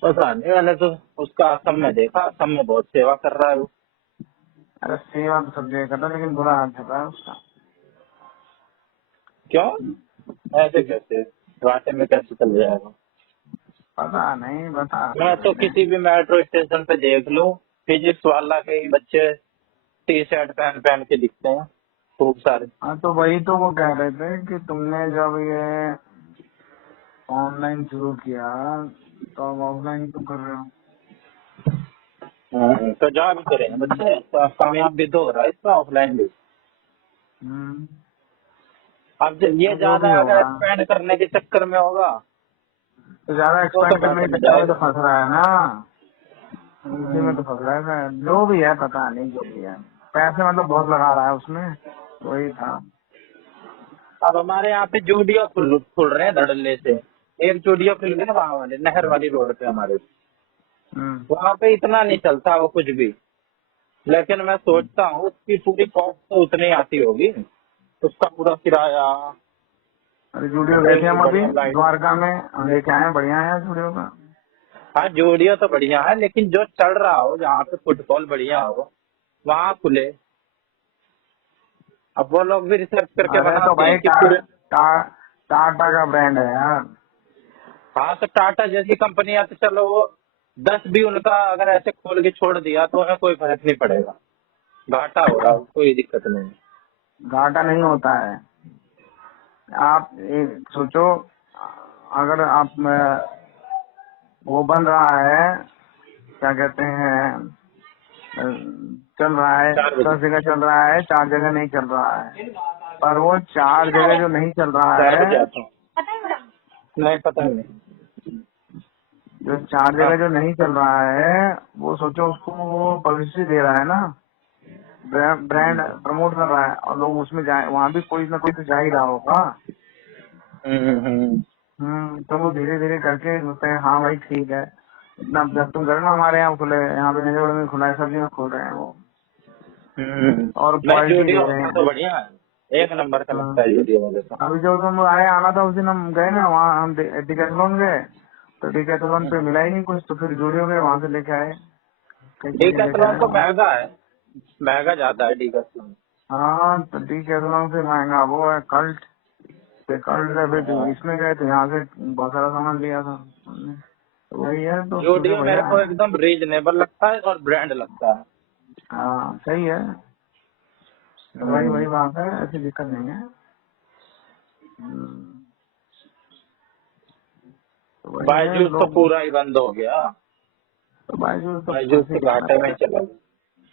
पता नहीं, मैंने तो उसका असम में देखा, असम में बहुत सेवा कर रहा है वो। अरे सेवा तो सब जगह करता है, लेकिन बुरा हाल चल रहा है उसका। क्यों ऐसे कैसे, घाटे में कैसे चल जाएगा? पता नहीं, बता मैं तो किसी भी मेट्रो स्टेशन पे देख लूं, फिजिक्स वाला के ही बच्चे टी शर्ट पहन पहन के दिखते हैं खूब सारे। हाँ तो वही तो वो कह रहे थे कि तुमने जब ये ऑनलाइन शुरू किया तो अब ऑफलाइन क्यों कर रहे हो। तो जा भी करें बच्चे, तो कामयाब भी तो हो रहा है इसका ऑफलाइन भी। अब ये अब जो ज्यादा भी अगर होगा, एक्सपेंड करने के चक्कर में होगा तो ज्यादा तो एक्सपेंड करने घाटे के में चक्कर में तो जाएगा। फंस रहा है ना, इसी में तो फंस रहा है। जो भी है पता नहीं, जो भी है पैसे मतलब बहुत लगा रहा है उसमें, वही था। अब हमारे यहाँ पे जूडियो खुल रहे हैं धड़ल्ले से। एक जूडियो खुल गया वहाँ वाले नहर वाली रोड पे हमारे, वहाँ पे इतना नहीं चलता वो कुछ भी, लेकिन मैं सोचता हूँ उसकी पूरी कॉस्ट तो उतनी आती होगी, उसका पूरा किराया। अरे जूडियो गए थे हम अभी बढ़िया लाइट। द्वारका में, हम लेके आए, बढ़िया है जूडियो का। हाँ जूडियो तो बढ़िया है, लेकिन जो चल रहा हो, जहाँ पे फुटबॉल बढ़िया हो वहाँ खुले। अब वो लोग भी रिसर्च करके अरे तो बनाते भाई हैं कि पूरे। टाटा का ब्रांड है यार। हाँ तो टाटा जैसी कंपनियां तो चलो वो 10 भी उनका अगर ऐसे खोल के छोड़ दिया तो हमें कोई फर्क नहीं पड़ेगा, घाटा हो रहा हो कोई दिक्कत नहीं। घाटा नहीं होता है। आप एक सोचो, अगर आप वो बन रहा है, क्या कहते हैं, चल रहा है 4 बजे 10 जगह चल रहा है, 4 जगह नहीं चल रहा है, पर वो 4 जगह जो नहीं चल रहा 4 है, बजे आता हूँ। नहीं पता ही नहीं। जो 4 हाँ जगह जो नहीं चल रहा है, वो सोचो उसको वो पब्लिसिटी दे रहा है ना, ब्रांड प्रमोट कर रहा है, और लोग उसमें जाए, वहाँ भी कोई ना कोई तो जा ही रहा होगा। हम्म। तो वो धीरे धीरे करके सोचते हैं हाँ भाई ठीक है, इतना जब तुम करो ना, हमारे यहाँ खुले, यहाँ पे निजोड़ में खुला है, सब जगह खोल रहे हैं वो, और नहीं क्वालिटी जूडियो दे रहे अपना तो हैं। बढ़िया है, एक नंबर का हाँ, लगता है जूडियो मुझे तो। अभी जो तुम आए आना था उस दिन हम गए ना, वहाँ हम डिकैथलॉन गए, तो डिकैथलॉन पे मिला ही नहीं कुछ, तो फिर जूडियो गए, वहाँ से लेके आए, कई चीजें लेके डीकैथलॉन आए तो वहाँ। महंगा है, महंगा ज्यादा है डीकैथलॉन। हाँ तो डिकैथलॉन से महंगा वो है कल्ट, कल्ट से फिर इसमें गए, तो यहाँ से बहुत सारा सामान लिया था हमने। तो वही है, तो जूडियो जूडियो मेरे बढ़िया को है। एकदम रीजनेबल लगता है और ब्रांड लगता है। हाँ सही है, तो वही वही बात है, ऐसी दिक्कत नहीं है। तो वही है बायजूस तो लोग, पूरा ही बंद हो गया, तो बायजूस तो बायजूस फंसी तो गया घाटे में ना। चला गया।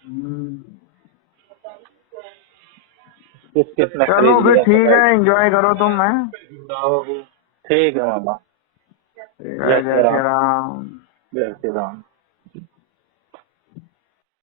हम्म, किसने चलो खरीद फिर लिया था ठीक है, बायजूस? एंजॉय करो तुम है। ठीक है मामा। ठीक है, जय जय श्री श्री राम। राम। जय श्री राम।